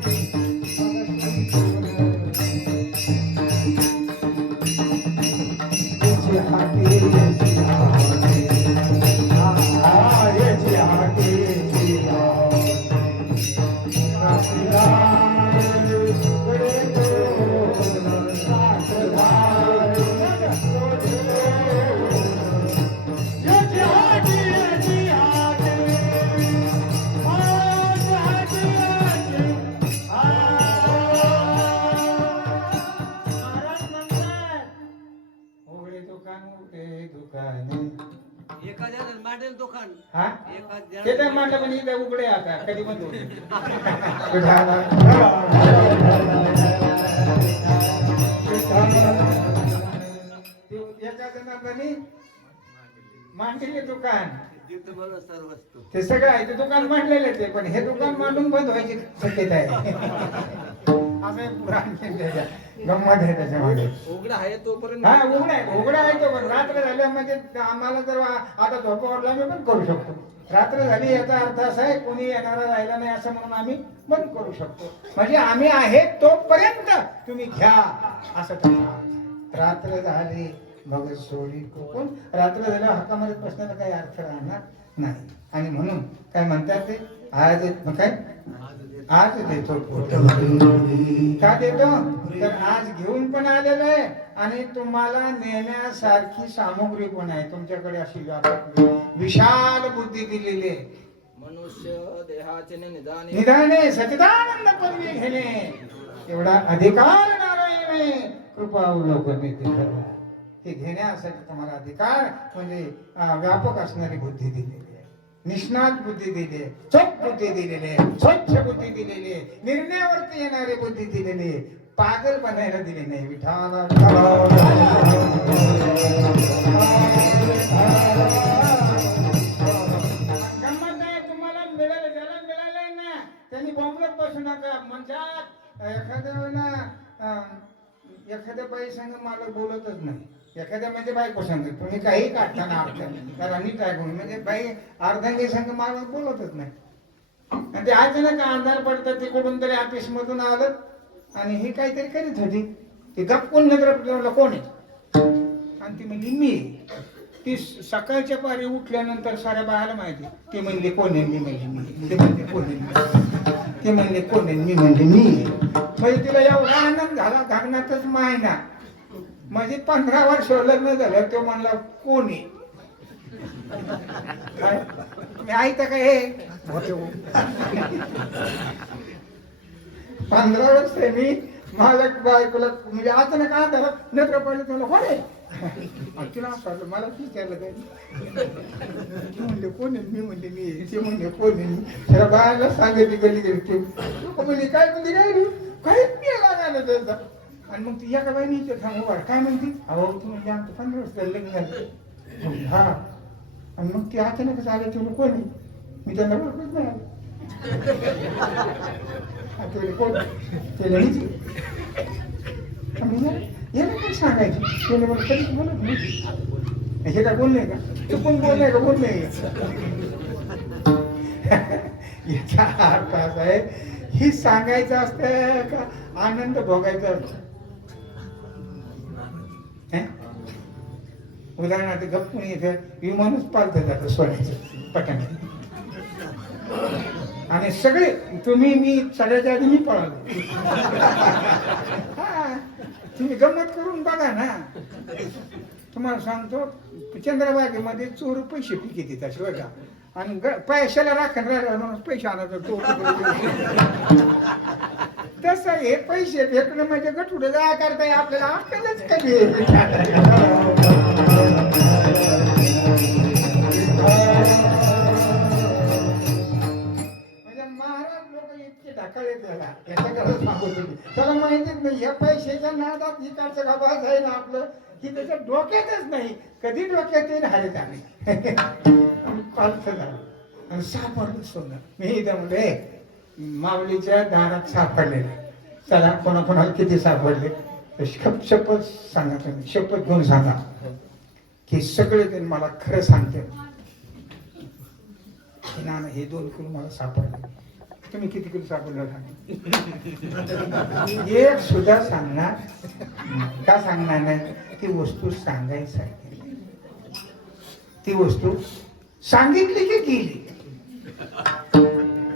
ते तर मांडलं पण इथं उघडे आता कधी पण मांडलेले दुकान ते सगळं आहे ते दुकान मांडलेले ते पण हे दुकान मांडून बंद व्हायची शक्यता आहे. असं पुराण गंमत आहे त्याच्यामध्ये. उघडा आहे तोपर्यंत हा उघडा आहे तो पण रात्र झाल्या म्हणजे आम्हाला जर आता झोपावरला आम्ही पण करू शकतो. रात्र झाली याचा अर्थ असा आहे कोणी येणारा राहिला नाही असं म्हणून आम्ही बंद करू शकतो. म्हणजे आम्ही आहे तोपर्यंत तुम्ही घ्या असं त्याचा. रात्र झाली मग सोडी कोण रात्र झाल्यावर हक्कामध्ये बसण्याचा काही अर्थ राहणार नाही. आणि म्हणून काय म्हणतात ते आज काय आज देतो का देतो तर आज घेऊन पण आलेलं आहे आणि तुम्हाला नेण्यासारखी सामुग्री पण आहे. तुमच्याकडे अशी विशाल बुद्धी दिलेली आहे. मनुष्य देहाचे निधाने सचिदानंद पदवी घेणे एवढा अधिकार नारायणे कृपा अवलोकन हे घेण्यासाठी तुम्हाला अधिकार म्हणजे व्यापक असणारी बुद्धी दिलेली आहे. निष्णात बुद्धी दिली आहे, चोख बुद्धी दिलेली आहे, स्वच्छ बुद्धी दिलेली आहे, निर्णयावरती येणारी बुद्धी दिलेली आहे. पागल बनायला दिली नाही. विठाला गंमत नाही. तुम्हाला मिळालं ज्याला मिळालंय ना त्यांनी बॉम्बलत बसू नका. म्हणतात एखाद्या बाई संग मालक बोलतच नाही. एखाद्या म्हणजे बायको संग तुम्ही काही काढताना अर्थ नीट ऐकून म्हणजे बाई अर्धांगी संघ मालक बोलतच नाही. आणि ते अचानक अंधार पडतं ते कुठून तरी ऑफिस मधून आलं आणि हे काहीतरी करीत होती. ते गप कोण नजर कोण आहे आणि ती म्हणजे मी आहे. ती सकाळच्या पारी उठल्यानंतर साऱ्या बायाला माहिती. ते म्हणले कोण आहे, मी म्हणजे मी. ते म्हणले कोण आहे, ते म्हणले कोण आहे, मी म्हणजे मी. म्हणजे तिला एवढा आनंद झाला धागण्यातच महिना. म्हणजे 15 वर्ष लग्न झालं तो म्हणला कोण आहे. काय मी ऐकता काय हे 15 वर्ष मी माझ्या बायकोला म्हणजे अचानक काय झालं नत्र पडले तुला कोण आहे. तिला असं मला विचारलं काय ती म्हणले कोण आहे, मी म्हणले मी. ते म्हणले कोण आहे, त्याला बाळाला सांगितली गली गेली. ते म्हणजे काय म्हणते काय रे काहीच नाही लागायला त्याचा. आणि मग ती एका बाईने सांगू बरं काय म्हणते. अहो तू म्हणजे आमचं 15 वर्ष लग्न झालं. हा आणि मग ती अचानकच आले तुला कोण आहे. मी त्यांना ओळखच नाही आलं. कोण याला काय सांगायचं. त्याने मला कधीच बोलत नाही. हे काय बोललंय का चुकून बोललंय का बोललंय. याचा अर्थ असा आहे ही सांगायचं असतं का आनंद भोगायचा असतो. उदाहरणार्थ गप्पून इथं विमानच पालतं जातं सोन्याचं पटांग आणि सगळे तुम्ही मी सगळ्याच्या आधी मी पळालो. तुम्ही गंमत करून बघा ना. तुम्हाला सांगतो चंद्रभागेमध्ये चोर पैसे पिके देतात शिवाय का आणि पैशाला राखण राहिला म्हणून पैसे आणायचं चोर. तसं हे पैसे फेकणं म्हणजे गठुडे जा करताय आपल्याला आपल्यालाच कधी. त्याला माहितीच नाही या पैशाच्या नादात इकडचं गाभास आहे ना आपलं की त्याच्या डोक्यातच नाही. कधी डोक्यात येईल हारे झाले पालथ झालं आणि सापडलं सोनं. मी इथं म्हणले माऊलीच्या दारात सापडलेलं. चला कोणाकोणाला किती सापडले शपथ सांगा. तुम्ही शपथ घेऊन सांगा की सगळे मला खरं सांगते की ना हे 2 किलो मला सापडले. तुम्ही किती किलो सापडलं सांगा. एक सुद्धा सांगणार का सांगणार नाही. ती वस्तू सांगायसाठी ती वस्तू सांगितली की गेली.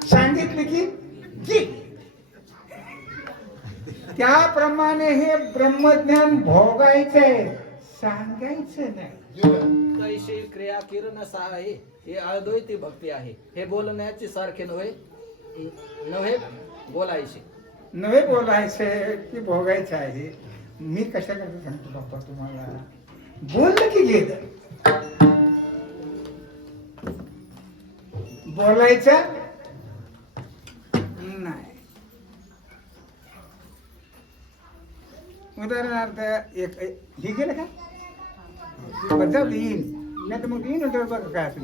सांगितली की गेली. त्याप्रमाणे हे ब्रह्मज्ञान भोगायचंय सांगायचं नाही. कैशी क्रिया किरण असा आहे हे अद्वैती भक्ती आहे. हे बोलण्याचे सारखे नव्हे बोलायचे नव्हे बोलायचे की भोगायचं आहे. मी कशा करता सांगतो बाप्पा तुम्हाला. बोललं की गेलं. बोलायचं नाही. उदाहरणार्थ एक हे गेलं का जाऊ दे येईन नाही तर मग येईन बघा काय असं.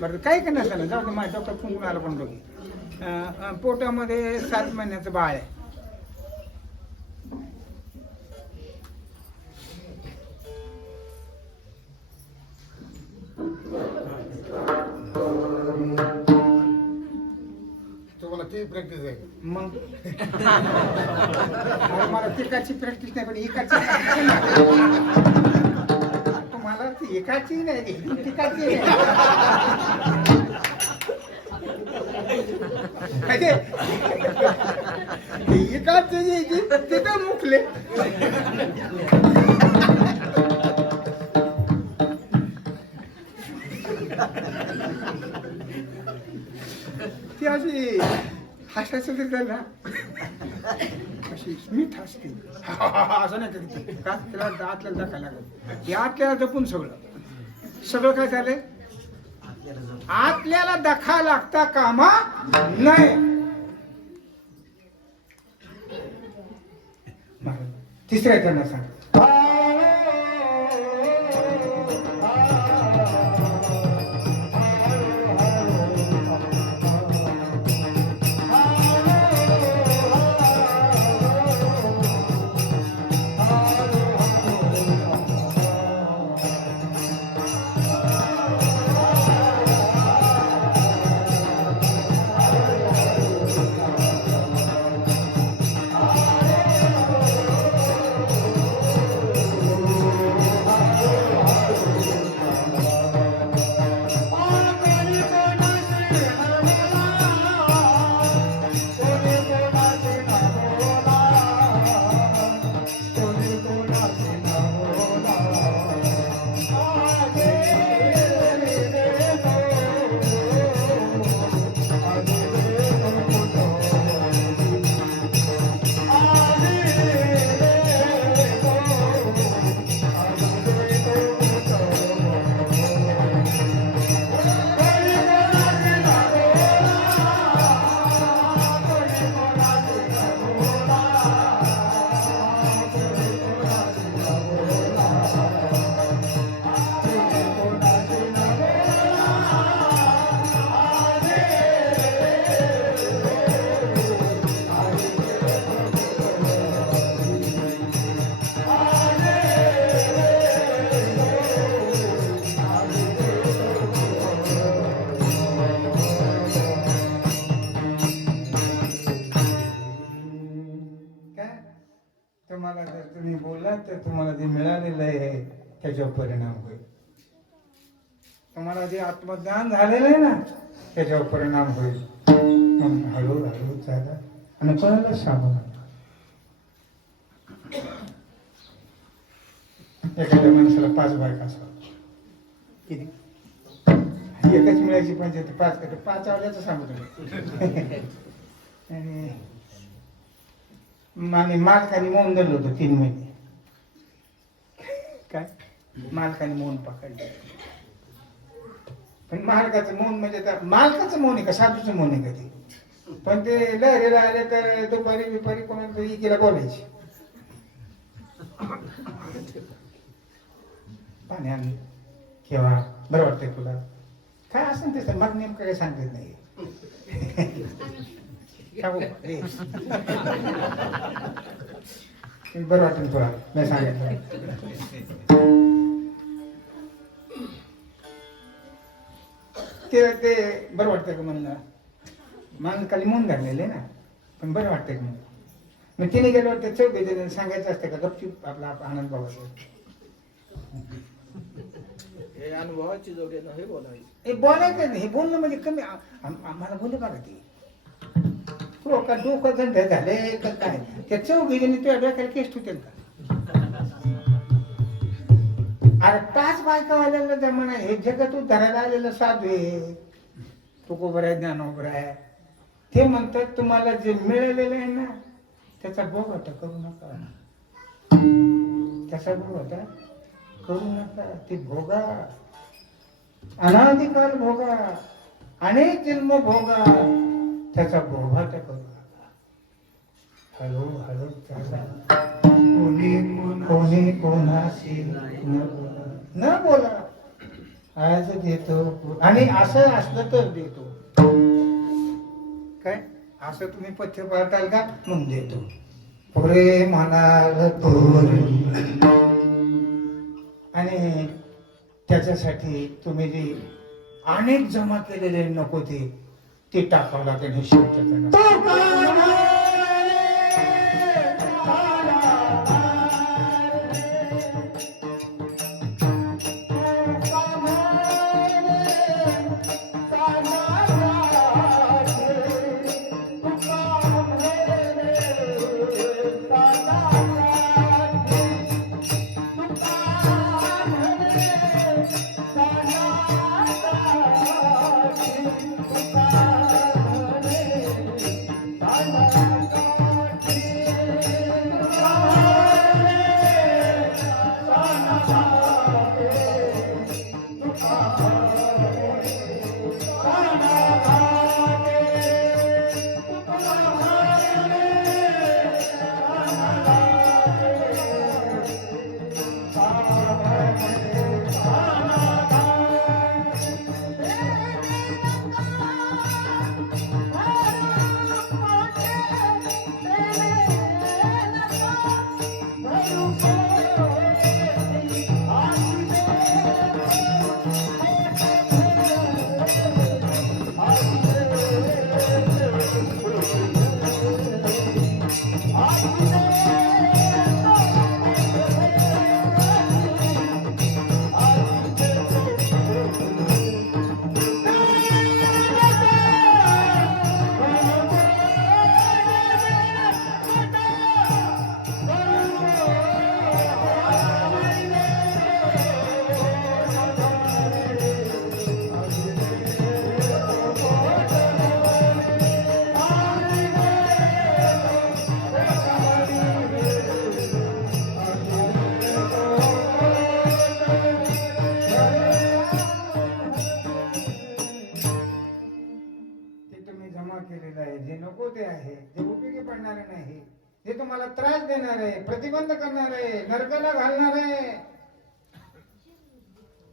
बरं काही का नसलं जाऊ दे माझ्या डोक्यात कुंकून आलं पण बघी. पोटामध्ये 7 महिन्याचं बाळ आहे. तुम्हाला ती प्रॅक्टिस आहे मग मला तिकाची प्रॅक्टिस नाही पण इकाची. तुम्हाला ती एकाची नाही तिकाची एकाच तिथं मुकले. ती अशी हसायचं तरी त्याला अशी स्मित हसते. असं नाही करीत का त्याला आतल्याला दाखवायला लागत. हे आतल्याला जपून सगळं काय झालंय आतल्याला दाखा लागता कामा नाही. तिसऱ्या त्यांना सांग तर तुम्हाला जे मिळालेलं आहे त्याच्यावर परिणाम होईल. तुम्हाला जे आत्मज्ञान झालेलं आहे ना त्याच्यावर परिणाम होईल. म्हणून हळूहळू चाला आणि कोणाला सांगू नका. एखाद्या माणसाला 5 बायका असतात, किती एकच मिळायची पंचायत 5 करते, 5 आवल्याचं सांगू तुम्ही. आणि मालकाने मौन धरलं होतं 3 महिने. काय मालकाने मौन पकडलं. पण मालकाचं मौन म्हणजे आता मालकाचं मौन आहे का साधूचं मौन आहे का ते? पण ते लहरीला आले तर दुपारी बिपारी कोणाला तरी एकीला बोलायची. पाणी आणलं केव्हा बरं वाटतंय तुला काय असं तसं मला नेमकं काही सांगत नाही. बरं वाटेल तुला मी सांगितलं. ते बरं वाटतंय का म्हणलं मला खाली म्हणून घाललेले ना पण बरं वाटतंय का म्हणलं. मग तिने गेलो ते चौघे सांगायचं असतं का गपचूप आपला आनंद बाबाचा हे अनुभवाची जोडे हे बोलायचं. हे बोलायचं नाही. हे बोलणं म्हणजे कमी आम्हाला बोलू बघा ते तो का डोकं गंध झाले का काय त्या चौघीजणी तुझ्या डोक्याला केस ठेवतील का? अरे 5 बायका वाल्याला जमाना हे जगत उद्धारायला आलेलं साधू आहे. तुकोबर आहे ज्ञानोबर आहे. ते म्हणतात तुम्हाला जे मिळालेलं आहे ना त्याचा भोग आता करू नका. त्याचा भोग आता करू नका. ते भोगा अनाधिकाल भोगा अनेक जन्म भोगा त्याचा भोगा त्या करू नका. हळूहळू कोणी कोणाशी न बोला. आज देतो आणि असं असलं तर देतो. काय असं तुम्ही पथ्य पाळताल का मग देतो. पुरे म्हणाल आणि त्याच्यासाठी तुम्ही जे अनेक जमा केलेले नको ते टाकावं लागेल. हे शेवटचं जे नको ते आहे, जे उपयोगी पडणारे नाही, जे तुम्हाला त्रास देणार आहे, प्रतिबंध करणार आहे, नरकाला घालणार आहे,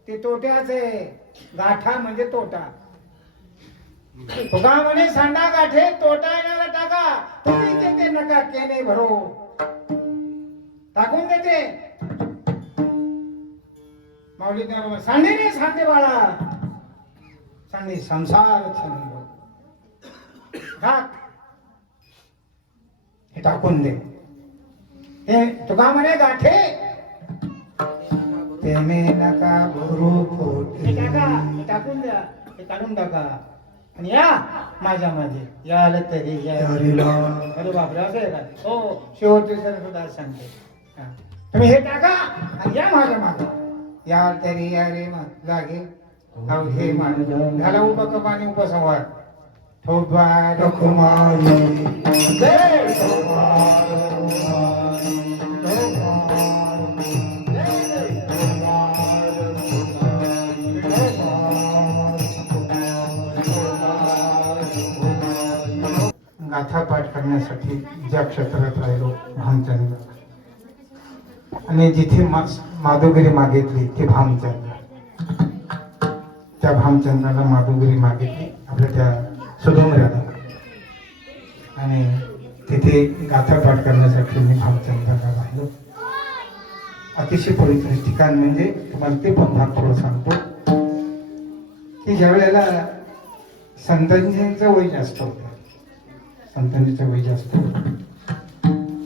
ते तोट्याच आहे. गाठा म्हणजे तोटा. तुका म्हणे सांडा गाठे तोटा येणारा टाका. तुम्ही ते नका केने भरो टाकून देते. माऊली सांडे रे सांडे बाळा सांडे संसार छंद टाक हे टाकून दे. हे तुका म्हणे गाठे प्रेमे नका भरू पोटे. हे टाका, हे टाकून द्या, हे काढून टाका आणि या माझ्या माझे या आलं तरी या. अरे बापरे असं आहे का? हो शेवटचे सर सुद्धा सांगते हा. तुम्ही हे टाका आणि या माझ्या मागे या तरी या रे लागे अहो हे मान झाला उपकप आणि उपसंहार थोबाड कुमारी जय थोबाड कुमारी, थोबाड, जय थोबाड कुमारी, थोबाड. गाथा पाठ करण्यासाठी ज्या क्षेत्रात राहिलो भामचंद्र आणि जिथे माधुगिरी मागितली ती भामचंद्र, त्या भामचंद्राला माधुगिरी मागितली आपल्या त्या सुडोमऱ्याला आणि तिथे गाथा पाठ करण्यासाठी मी भामचंद्राला राहिलो. अतिशय पवित्र ठिकाण म्हणजे तुम्हाला ते पण भाग थोडं सांगतो की ज्या वेळेला संतांजींचं वय जास्त होतं, संतांजीचं वय जास्त होतं,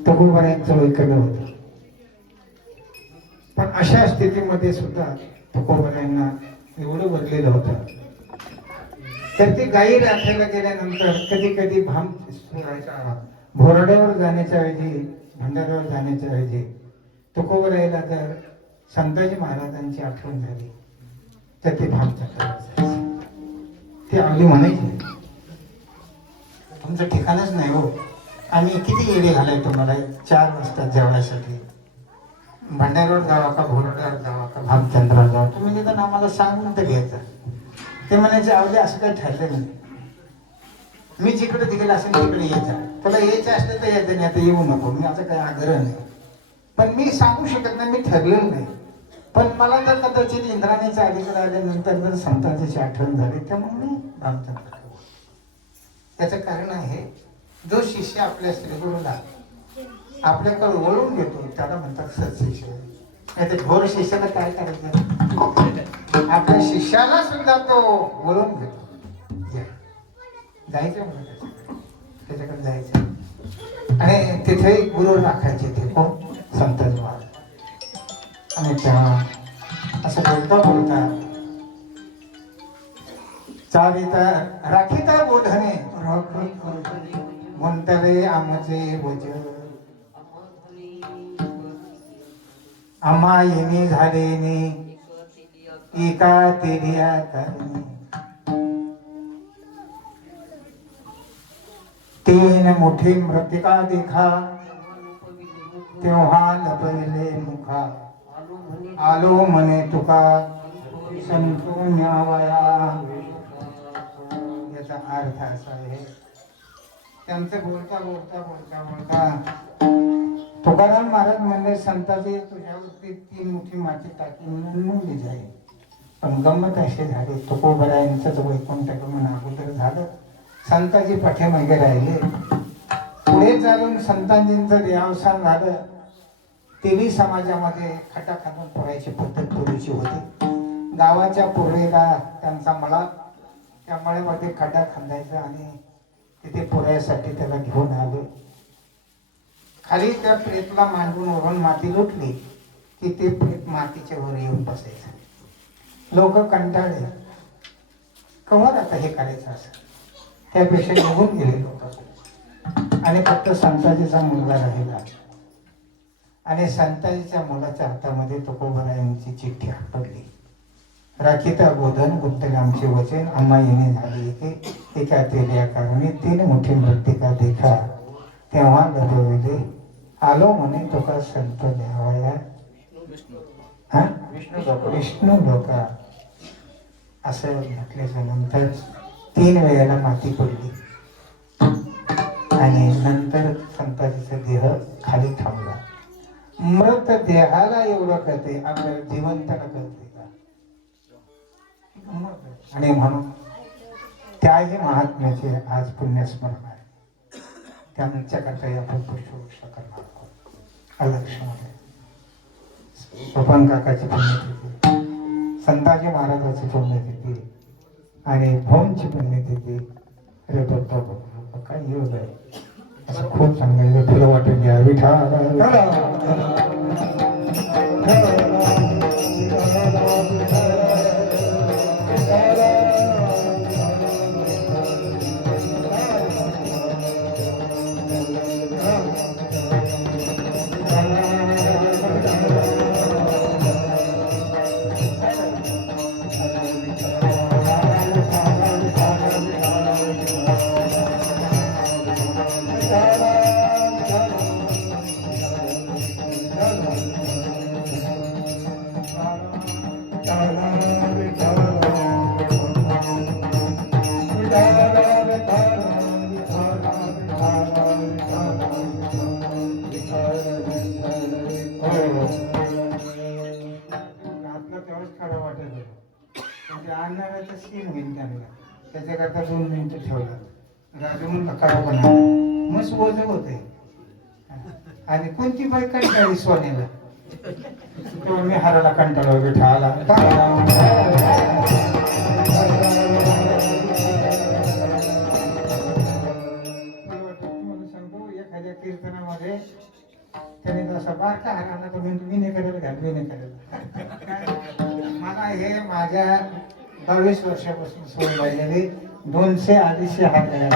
तुकोबारायांचं वय कमी होतं, पण अशा स्थितीमध्ये सुद्धा तुकोबारायांना एवढं भरलेलं होतं तर ते गायी राखायला गेल्यानंतर कधी कधी भाम भोरड्यावर जाण्याच्या ऐवजी भंडाऱ्यावर जाण्याच्या ऐवजी तुकोबारायला जर संताजी महाराजांची आठवण झाली तर ते भामचंद्र ते आपली म्हणायची तुमचं ठिकाणच नाही हो, आम्ही किती येडे घालाय तुम्हाला 4 वाजता जेवण्यासाठी, भंडाऱ्यावर जावा का भोरड्यावर जावा का भामचंद्रावर जावा, तुम्ही निदान आम्हाला सांगून तर घ्यायचं. ते म्हणायचे आवडे असं काही ठरलं नाही, मी जिकडे तिकडे असेल तिकडे यायचं, तुला यायचं असलं तर यायचं नाही, आता येऊ नको, मी असं काही आग्रह नाही, पण मी सांगू शकत नाही, मी ठरलेलं नाही. पण मला जर कदाचित इंद्राणीच्या अलीकडे आल्यानंतर जर संतांची आठवण झाली त्यामुळे मी भामचंद्र. त्याचं कारण आहे जो शिष्य आपल्या श्रीगुरूला आपल्याकडे वळून घेतो त्याला म्हणतात सत्शिष्य. नाही तर घोर शिष्याला काय करायचं, आपल्या शिष्याला सुद्धा तो वळून घेतो, जायचं म्हणून त्याच्याकडे जायचं आणि तिथे गुरु राखायचे ते कोण संतांची महाराज. आणि तेव्हा असं बोलता बोलता चारिता राखीता बोधने म्हणतरे आमचे वचन आम्हा येणे झालेने एका तेरिया करणे तीन मोठी मृतिका देखा तेव्हा लपले मुखा आलो म्हणे तुका संतो न्यावया. याचा अर्थ असा आहे त्यांचं बोलता बोलता बोलता बोलता तुकाराम महाराज म्हणले संताजी तुझ्यावरती 3 मुठी माती टाकी मुंडली जाईल. पण गंमत अशी झाली तुकोबारायांचंच वैकुंठ गमन अगोदर झालं, संताजी पाठीमागे राहिले. पुढे चालून संतांजींचं देहावसान झालं. तेली समाजामध्ये खटा खालून पोरायची पद्धत पूर्वीची होती. गावाच्या पूर्वेला त्यांचा मळा, त्या मळ्यामध्ये खड्डा खांदायचा आणि तिथे पोरायसाठी त्याला घेऊन आले. खाली त्या प्रेतला मांडून वरून माती लुटली की ते प्रेत मातीच्या वर येऊन बसायचं. लोक कंटाळले, कवर आता हे करायचं असं, त्यापेक्षा निघून गेले लोक आणि फक्त संताजीचा मुलगा राहिला. आणि संताजीच्या मुलाच्या हातामध्ये तुकोबारायांची चिठ्ठी पडली. राखीता बोधन गुंतले आमचे वचन आम्हा येणे झाले येथे एका तेल्या कारणे 3 मोठी मृतिका देखा तेव्हा लढवले आलो म्हणे तुका संत द्यावया. हा विष्णू लोका असं म्हटल्याच्या नंतर 3 वेळेला माती पडली आणि नंतर संताजीचा देह खाली थांबला. मृत देहाला एवढं कळते, आपल्याला जिवंताला कळते का? आणि म्हणून त्याही महात्म्याचे आज पुण्यस्मरण आहे. त्यांच्याकरता आपण पुष्पवृक्ष करणार आहोत. अलक्षमध्ये सोपान काकाची पुण्यतिथी, संताजी महाराजाची पुण्यतिथी आणि भोमची पुण्यतिथी. अरे बाबा काय योग आहे. असं खूप चांगलं फुलं वाटून घ्या विठा आणणाऱ्याचा सीन होईल त्यांना त्याच्याकरता 2 मिनिटं ठेवला राजू म्हणला काढा बनवा मस्त ओझ होते आणि कोणती बाई कंटाळी सोन्याला तेव्हा मी हाराला कंटाळा विठाला सांगतो एखाद्या कीर्तनामध्ये त्याने जसा बारका हाराला तो विने करायला घाल विने करायला मला हे माझ्या 22 वर्षापासून सवय लागलेली 200-250 हार तयार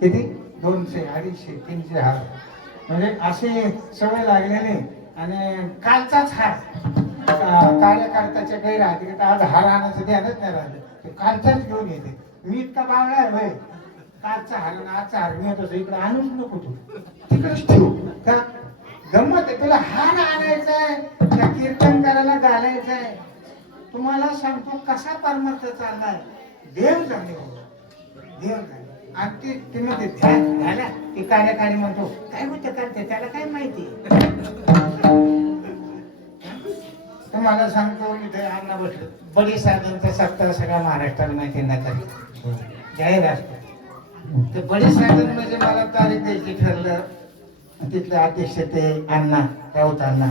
किती 200-250-300 हार म्हणजे अशी सवय लागलेली आणि कालचाच हार कार्यकर्त्याच्या काही राहते की आज हार आणायचं ध्यानच नाही राहिलं कालचाच घेऊन येते मी इतका बावळा आहे भाई कालचा हार आणि आजचा हार मी येतो इकडे आणूच नको तू तिकडेच ठेवू का गंमत आहे तुला हार आणायचाय त्या कीर्तन करायला घालायचंय तुम्हाला सांगतो कसा परमार्थ चाललाय देव झाले देव झाले आणि ते म्हणते ध्यान झाला ती कार्यकारी म्हणतो काय होतं करते त्याला काय माहिती तुम्हाला सांगतो इथे अण्णा बसलो बडी साधनचा सप्ताह सगळ्या महाराष्ट्राला माहिती नका जाहीर असतो ते बडी साधन म्हणजे मला तारीख द्यायची ठरलं तिथले अध्यक्ष ते अण्णा राऊत अण्णा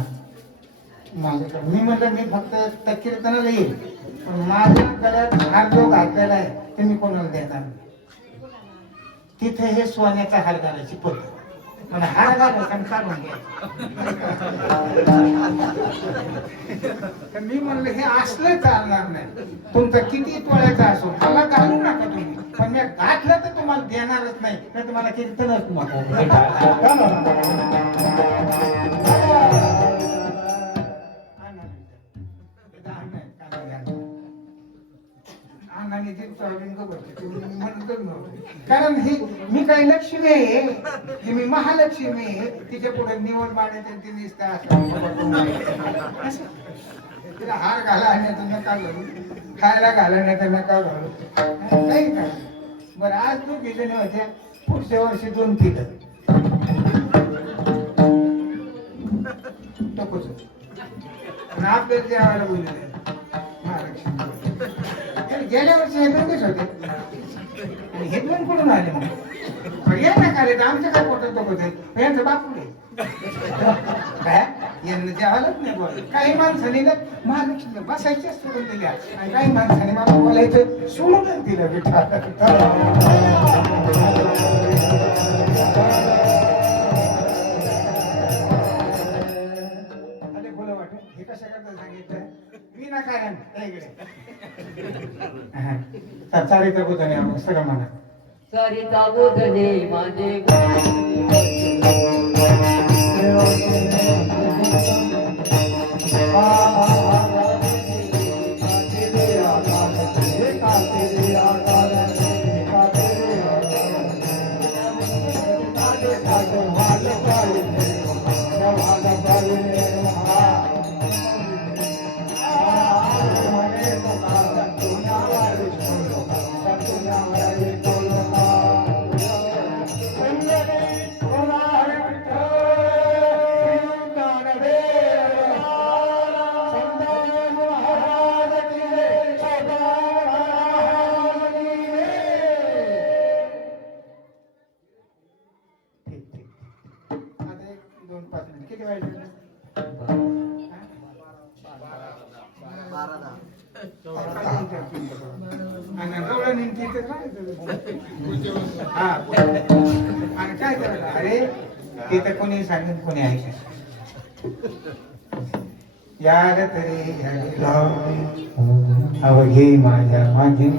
माझ्याकडे मी म्हटलं मी फक्त त्या कीर्तनाला येईल पण माझ्या गळ्यात हार जो घातलेला आहे ते मी कोणाला देणार तिथे हे सोन्याचा हार घालायची पद्धत मला हार घालायचा आणि काढून घ्यायचा मी म्हणलं हे असलं चालणार नाही तुमचं किती तोळ्याचं असो मला घालू नका तुम्ही पण मी घातलं तर तुम्हाला देणारच नाही तर तुम्हाला कीर्तनच कारण ही मी काही लक्ष्मी आहे की मी महालक्ष्मी आहे तिच्या पुढे निवड मांडायचं ती निसता तिला हार घाला आणण्याचं नका घालू खायला घालण्याचं नका घालू काही काय बरं आज 2 किलो होत्या पुढच्या वर्षी 2 किलो टकोच आपल्याला जेवायला बोलले महालक्ष्मी गेल्या वर्षी हे 2 होते आणि हे 2 कुठून आले मग या ना खाले आमच्या काय पोटात बघत आहे यांचं बापूले काय यांना जेवायलाच नाही बोल काही माणसाने ना महालक्ष्मी बसायच्या सोडून दिल्या आणि काही माणसाने मला बोलायचं सोडूनच दिलं विठा अरे बोला वाटून हे कशा करता सांगितलं विनाकारण चारित्र बोधने आपण सगळं म्हणा सरिता बोधने माझे बनेन तिथं हा आणि काय करायला अरे तिथं कोणी सांगेन कोणी ऐकेन यार तरी अवघे माझ्या मागे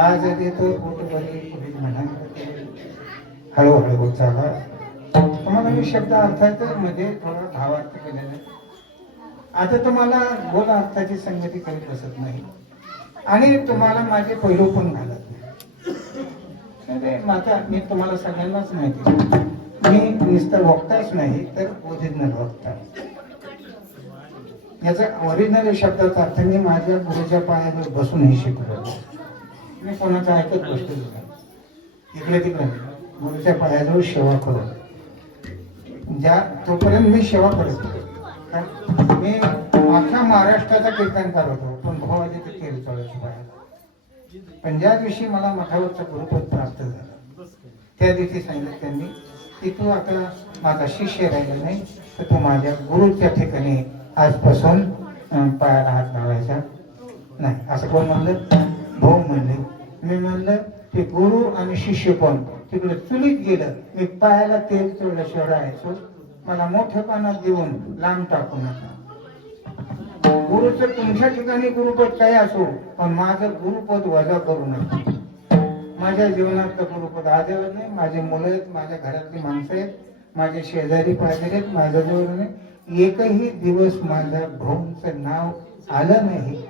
आज देतो पोटभरी पुढे म्हणा हळूहळू चाला तुम्हाला मी शब्द अर्थाचा मध्ये थोडा भावार्थ केलेला आहे. आता तुम्हाला बोल अर्थाची संगती करीत बसत नाही आणि तुम्हाला माझे पैलू पण घालत नाही. माझा मी तुम्हाला सगळ्यांनाच माहिती मी नुसतं वक्ताच नाही तर ओरिजिनल वक्ता. याचा ओरिजिनल शब्दाचा अर्थ मी माझ्या गुरुच्या पायावर बसूनही शिकलो. मी कोणाचं ऐकत बसलेलो नाही. इकडे तिकडे गुरुच्या पायाजवळ सेवा करू ज्या तोपर्यंत मी सेवा करत होतो. मी अख्ख्या महाराष्ट्राचा कीर्तनकार होतो पण भावाजी ते केली चळायची पायाला. पण ज्या दिवशी मला मठावरचं गुरुपद प्राप्त झालं त्या दिवशी सांगितलं त्यांनी की तू आता माझा शिष्य राहिला नाही तर तू माझ्या गुरुच्या ठिकाणी आजपासून पायाला हात लावायचा नाही. असं कोण म्हणलं? भाऊ म्हणले. मी म्हणलं ते गुरु आणि शिष्य कोण तिकडे चुलीत गेलं. मी पायाला तेल तेवढं शेवडायचो. मला मोठेपणा देऊन लांब टाकू नका. गुरुचं तुमच्या ठिकाणी गुरुपद काही असो पण माझं गुरुपद वजा करू नका. माझ्या जीवनातलं गुरुपद आजवर नाही. माझे मुलं आहेत, माझ्या घरातली माणसं आहेत, माझे शेजारी पाजारी आहेत, माझ्या जवळ नाही एकही दिवस माझ्या भाऊंचं नाव आलं नाही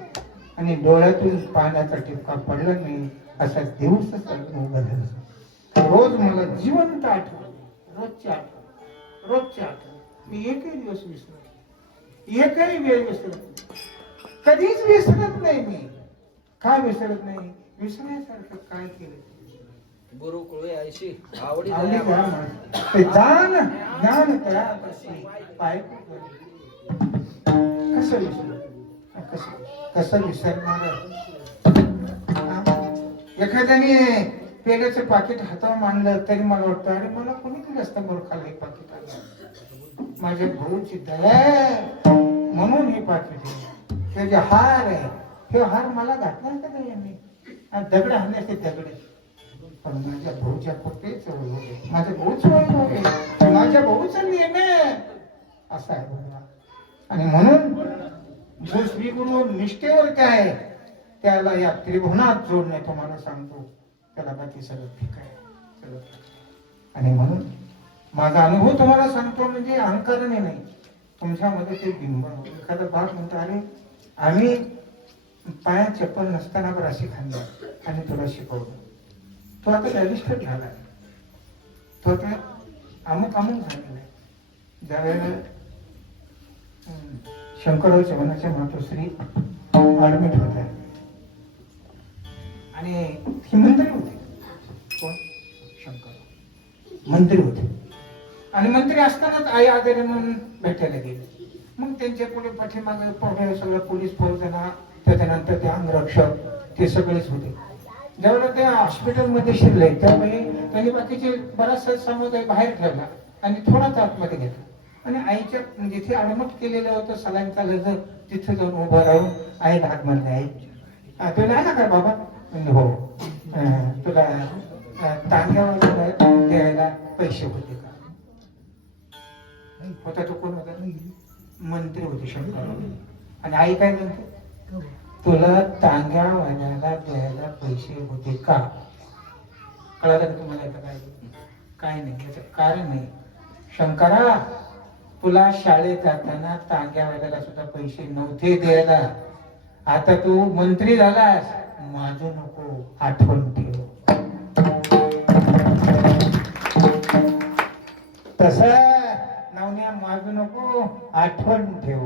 आणि डोळ्यातून पाण्याचा टिपका पडला नाही असा दिवस उभा झाला. रोज मला जिवंत आठवण रोजची आठवण रोजची आठवण मी एकही दिवस विसरत एकही वेळ विसरत कधीच विसरत नाही. मी का विसरत नाही? विसरण्यासारखं काय केलं? गुरुकुळे ऐशी आवडी आवडी का ते जाण ज्ञान करा पाय कसं विसर कसं विसरणार? एखाद्याने पेल्याचं पाकिट हातावर मांडलं तरी मला वाटतं अरे मला कोणी दिलं असतं मूर्खाला हे पाकिट आलं. माझ्या भाऊची दया म्हणून हे पाकिट आहे. ते जे हार आहे हे हार मला घातला का नाही यांनी दगड हाण्याचे दगड पण माझ्या भाऊच्या कुठेच माझ्या भाऊच आहे माझ्या भाऊचा नियम आहे असा आहे बाबा. आणि म्हणून जो श्री गुरु निष्ठेवर आहे त्याला या त्रिभुवनात जोडणे तुम्हाला सांगतो. त्याला बाकी सगळं ठीक आहे सगळं. आणि म्हणून माझा अनुभव तुम्हाला सांगतो म्हणजे अहंकाराने नाही. तुमच्यामध्ये ते बिंब एखादा बाप म्हणतो अरे आम्ही पायात चप्पल नसताना राशी खाल्ली आणि तुला शिकवलं. तो आता बॅरिस्टर झाला. तो आता अमुक झालेला आहे. ज्यावेळेला शंकरराव चव्हाणाच्या मातोश्री ऍडमिट होत आहे आणि ही मंत्री होते. कोण? शंकर मंत्री होते. आणि मंत्री असतानाच आई आजारी म्हणून भेटायला गेले. मग त्यांच्या पुढे पाठीमागे सगळं पोलीस फौजना त्याच्यानंतर ते अंगरक्षक ते सगळेच होते. ज्यावेळेला त्या हॉस्पिटलमध्ये शिरले त्यावेळी त्यांनी बाकीचे बराचसा समुदाय बाहेर ठेवला आणि थोडाच आतमध्ये घेतला आणि आईच्या जिथे अडमट केलेलं होतं सलाईन चालायचं तिथे जाऊन उभं राहून आईला हात मारले. आई तुला ना का बाबा? म्हणजे हो. तुला टांग्यावर द्यायला पैसे होते का? होता तो कोण होता? मंत्री होते शंकर. आणि आई काय म्हणते? तुला टांग्या वाजायला द्यायला पैसे होते का? कळालं का तुम्हाला? याचं काय नाही. याचं कारण नाही. शंकरा तुला शाळेत जाताना टांग्या वाजायला सुद्धा पैसे नव्हते द्यायला. आता तू मंत्री झालास माझं नको आठवण ठेव. तस नावन्या माझं नको आठवण ठेव.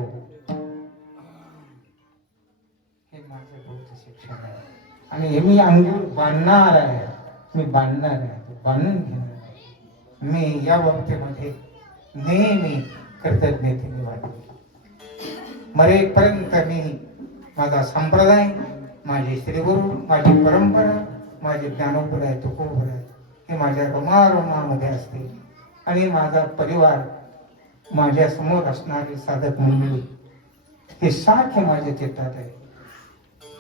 हे माझं भाऊचं शिक्षण आहे आणि हे मी अंगूर बांधणार आहे. मी बांधणार आहे बांधून घेणार आहे. मी या बाबतीमध्ये नेहमी कृतज्ञतेने वागतो. मरेपर्यंत मी माझा संप्रदाय माझे श्रीगुरु माझी परंपरा माझे ज्ञानोपर आहे तुकोपर आहे हे माझ्या रोमारोमामध्ये असते. आणि माझा परिवार माझ्या समोर असणारे साधक मंडळी हे सारखे माझ्या चित्तात आहे.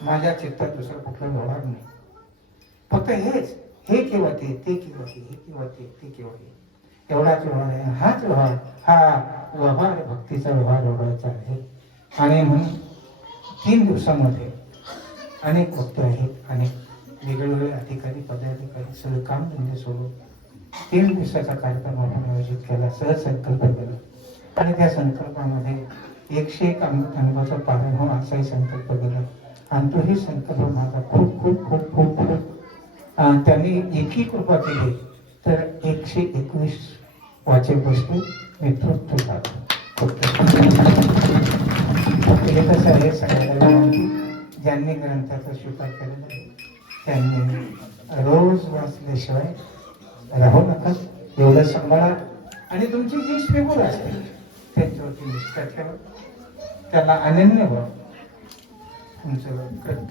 माझ्या चित्तात दुसरं कुठलं व्यवहार नाही. फक्त हेच, हे केव्हा ते केव्हा हे केव्हा ते केव्हा हे, एवढाच व्यवहार आहे. हाच व्यवहार, हा व्यवहार भक्तीचा व्यवहार एवढाच आहे. आणि म्हणून 3 दिवसामध्ये अनेक वक्ते आहेत, अनेक वेगवेगळे अधिकारी पदाधिकारी सगळं काम धंदे सोडून 3 दिवसाचा कार्यक्रम आपण आयोजित केला, सहज संकल्प केला. आणि त्या संकल्पामध्ये 101 अनुभवाचा पालन हो असाही संकल्प केला. आणि तोही संकल्प माझा खूप खूप खूप खूप खूप त्यांनी इतकी कृपा केली तर 121 वाचक बसले नेतृत्व झालं. हे कसं आहे सांगायला विनंती, ज्यांनी ग्रंथाचा स्वीकार केलेला आहे त्यांनी रोज वाचल्याशिवाय राहू नका, एवढं सांभाळा. आणि तुमची जी स्पेबल असते त्यांच्यावरती निष्ठा ठेवा, त्याला अनन्य व्हा. तुमचं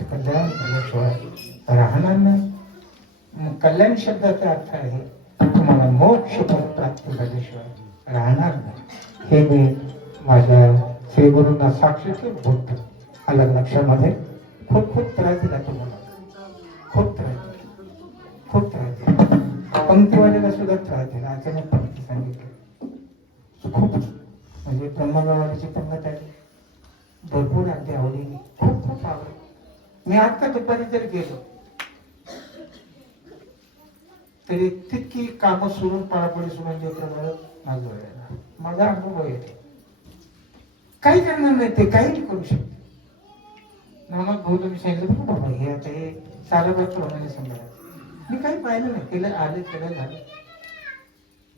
कल्याण झाल्याशिवाय राहणार नाही. मग कल्याण शब्दाचा अर्थ आहे तुम्हाला मोक्ष प्राप्त झाल्याशिवाय राहणार नाही. हे मी माझ्या श्रीगुरूंना साक्षी बोलतो. आलं लक्षामध्ये? खूप खूप त्रास दिला तुम्हाला, खूप त्रास दिला, खूप त्रास दिला. पंक्तीवाल्याला सुद्धा त्रास दिला. अचानक पंक्ती सांगितली खूप, म्हणजे ब्रह्मगावाची पंगत आहे, भरपूर अगदी आवडली, खूप खूप आवडली. मी आता दुपारी जर गेलो तरी तितकी कामं सोडून पळापळी सोडून लेकरं माझं माझा अनुभव येते. काही करणार नाही, ते काही करू शकते. नामक भाऊ तुम्ही सांगितलं बघ बाबा, हे आता हे सालाबाद प्रमाणे समजा मी काही पाहिलं नाही, केलं आले केलं झालं.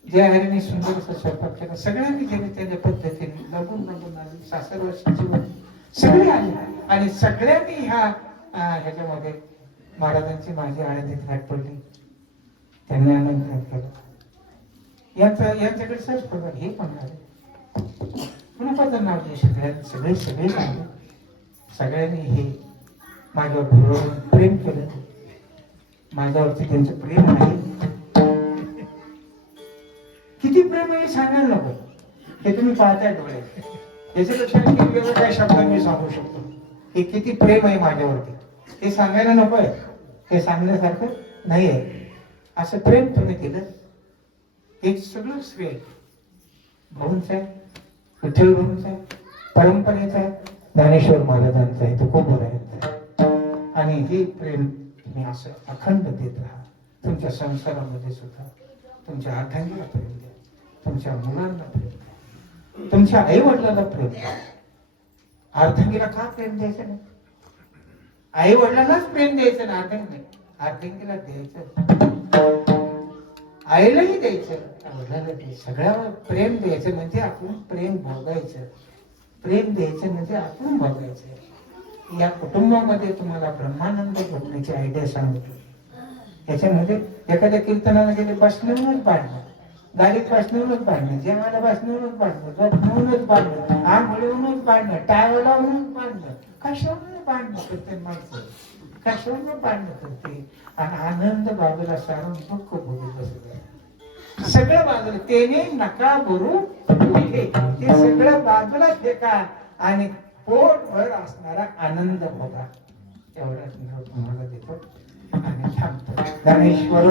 ज्या हरीने सुंदर असं स्वयंपाक केला, सगळ्यांनी केले त्याच्या पद्धतीने, लगून लगून आले, सासरवाशीची सगळे आले. आणि सगळ्यांनी ह्याच्यामध्ये महाराजांची माझी आळंदीत घाट पडली, त्यांनी आनंद केला. यांच्याकडे सर्च पडला, हे पण आले, कुणाचं नाव नाही, सगळे सगळे आले. सगळ्यांनी हे माझ्यावर प्रेम केलं, माझ्यावरती त्यांचं प्रेम आहे. किती प्रेम आहे सांगायला नको, हे तुम्ही पाहताय डोळे. याच्यापेक्षा वेगवेगळ्या काही शब्दात मी सांगू शकतो हे किती प्रेम आहे माझ्यावरती, हे सांगायला नको आहे, हे सांगण्यासारखं नाही आहे. असं प्रेम तुम्ही केलं, हे सगळं श्रेय भाऊंचं आहे, विठ्ठल भाऊंचं आहे, परंपरेचं आहे, ज्ञानेश्वर महाराजांचं आहे, तुकोबरायांचं आहे. आणि हे प्रेम तुम्ही असं अखंड देत राहा. तुमच्या संसारामध्ये सुद्धा तुमच्या अर्धांगीला प्रेम द्या, तुमच्या मुलांना प्रेम द्या, तुमच्या आई वडिलांना प्रेम द्या. अर्धांगीला का प्रेम द्यायचं नाही? आई वडिलांनाच प्रेम द्यायचं ना, अर्धांगीला द्यायचं, आईलाही द्यायचं, वडिलांना द्यायचं. सगळ्यावर प्रेम द्यायचं म्हणजे आपण प्रेम भोगायचं, प्रेम द्यायचं म्हणजे आपण भोगायचं. या कुटुंबामध्ये तुम्हाला ब्रह्मानंद भेटण्याची आयडिया सांगतो. याच्यामध्ये एखाद्या कीर्तनाला गेले बसण्यावरच पाडणं, गाडीत बसण्यावरच पाडणं, जेवायला बसण्यावरच पाडणं, झोपण्यावरच पाडणं, आंघोळीवरूनच पाडणं, टाय लावूनच पाडणं, कशावरून पाडणं करते माणसं, कशावरून पाडणं करते. आणि आनंद बाजूला सारून दुःख भोगत बसत, सगळं बाजूला. तेने नका भरू ते सगळं बाजूला फेका आणि पोटभर असणारा आनंद बघा. एवढाच तुम्हाला देतो आणि थांबतो. ज्ञानेश्वर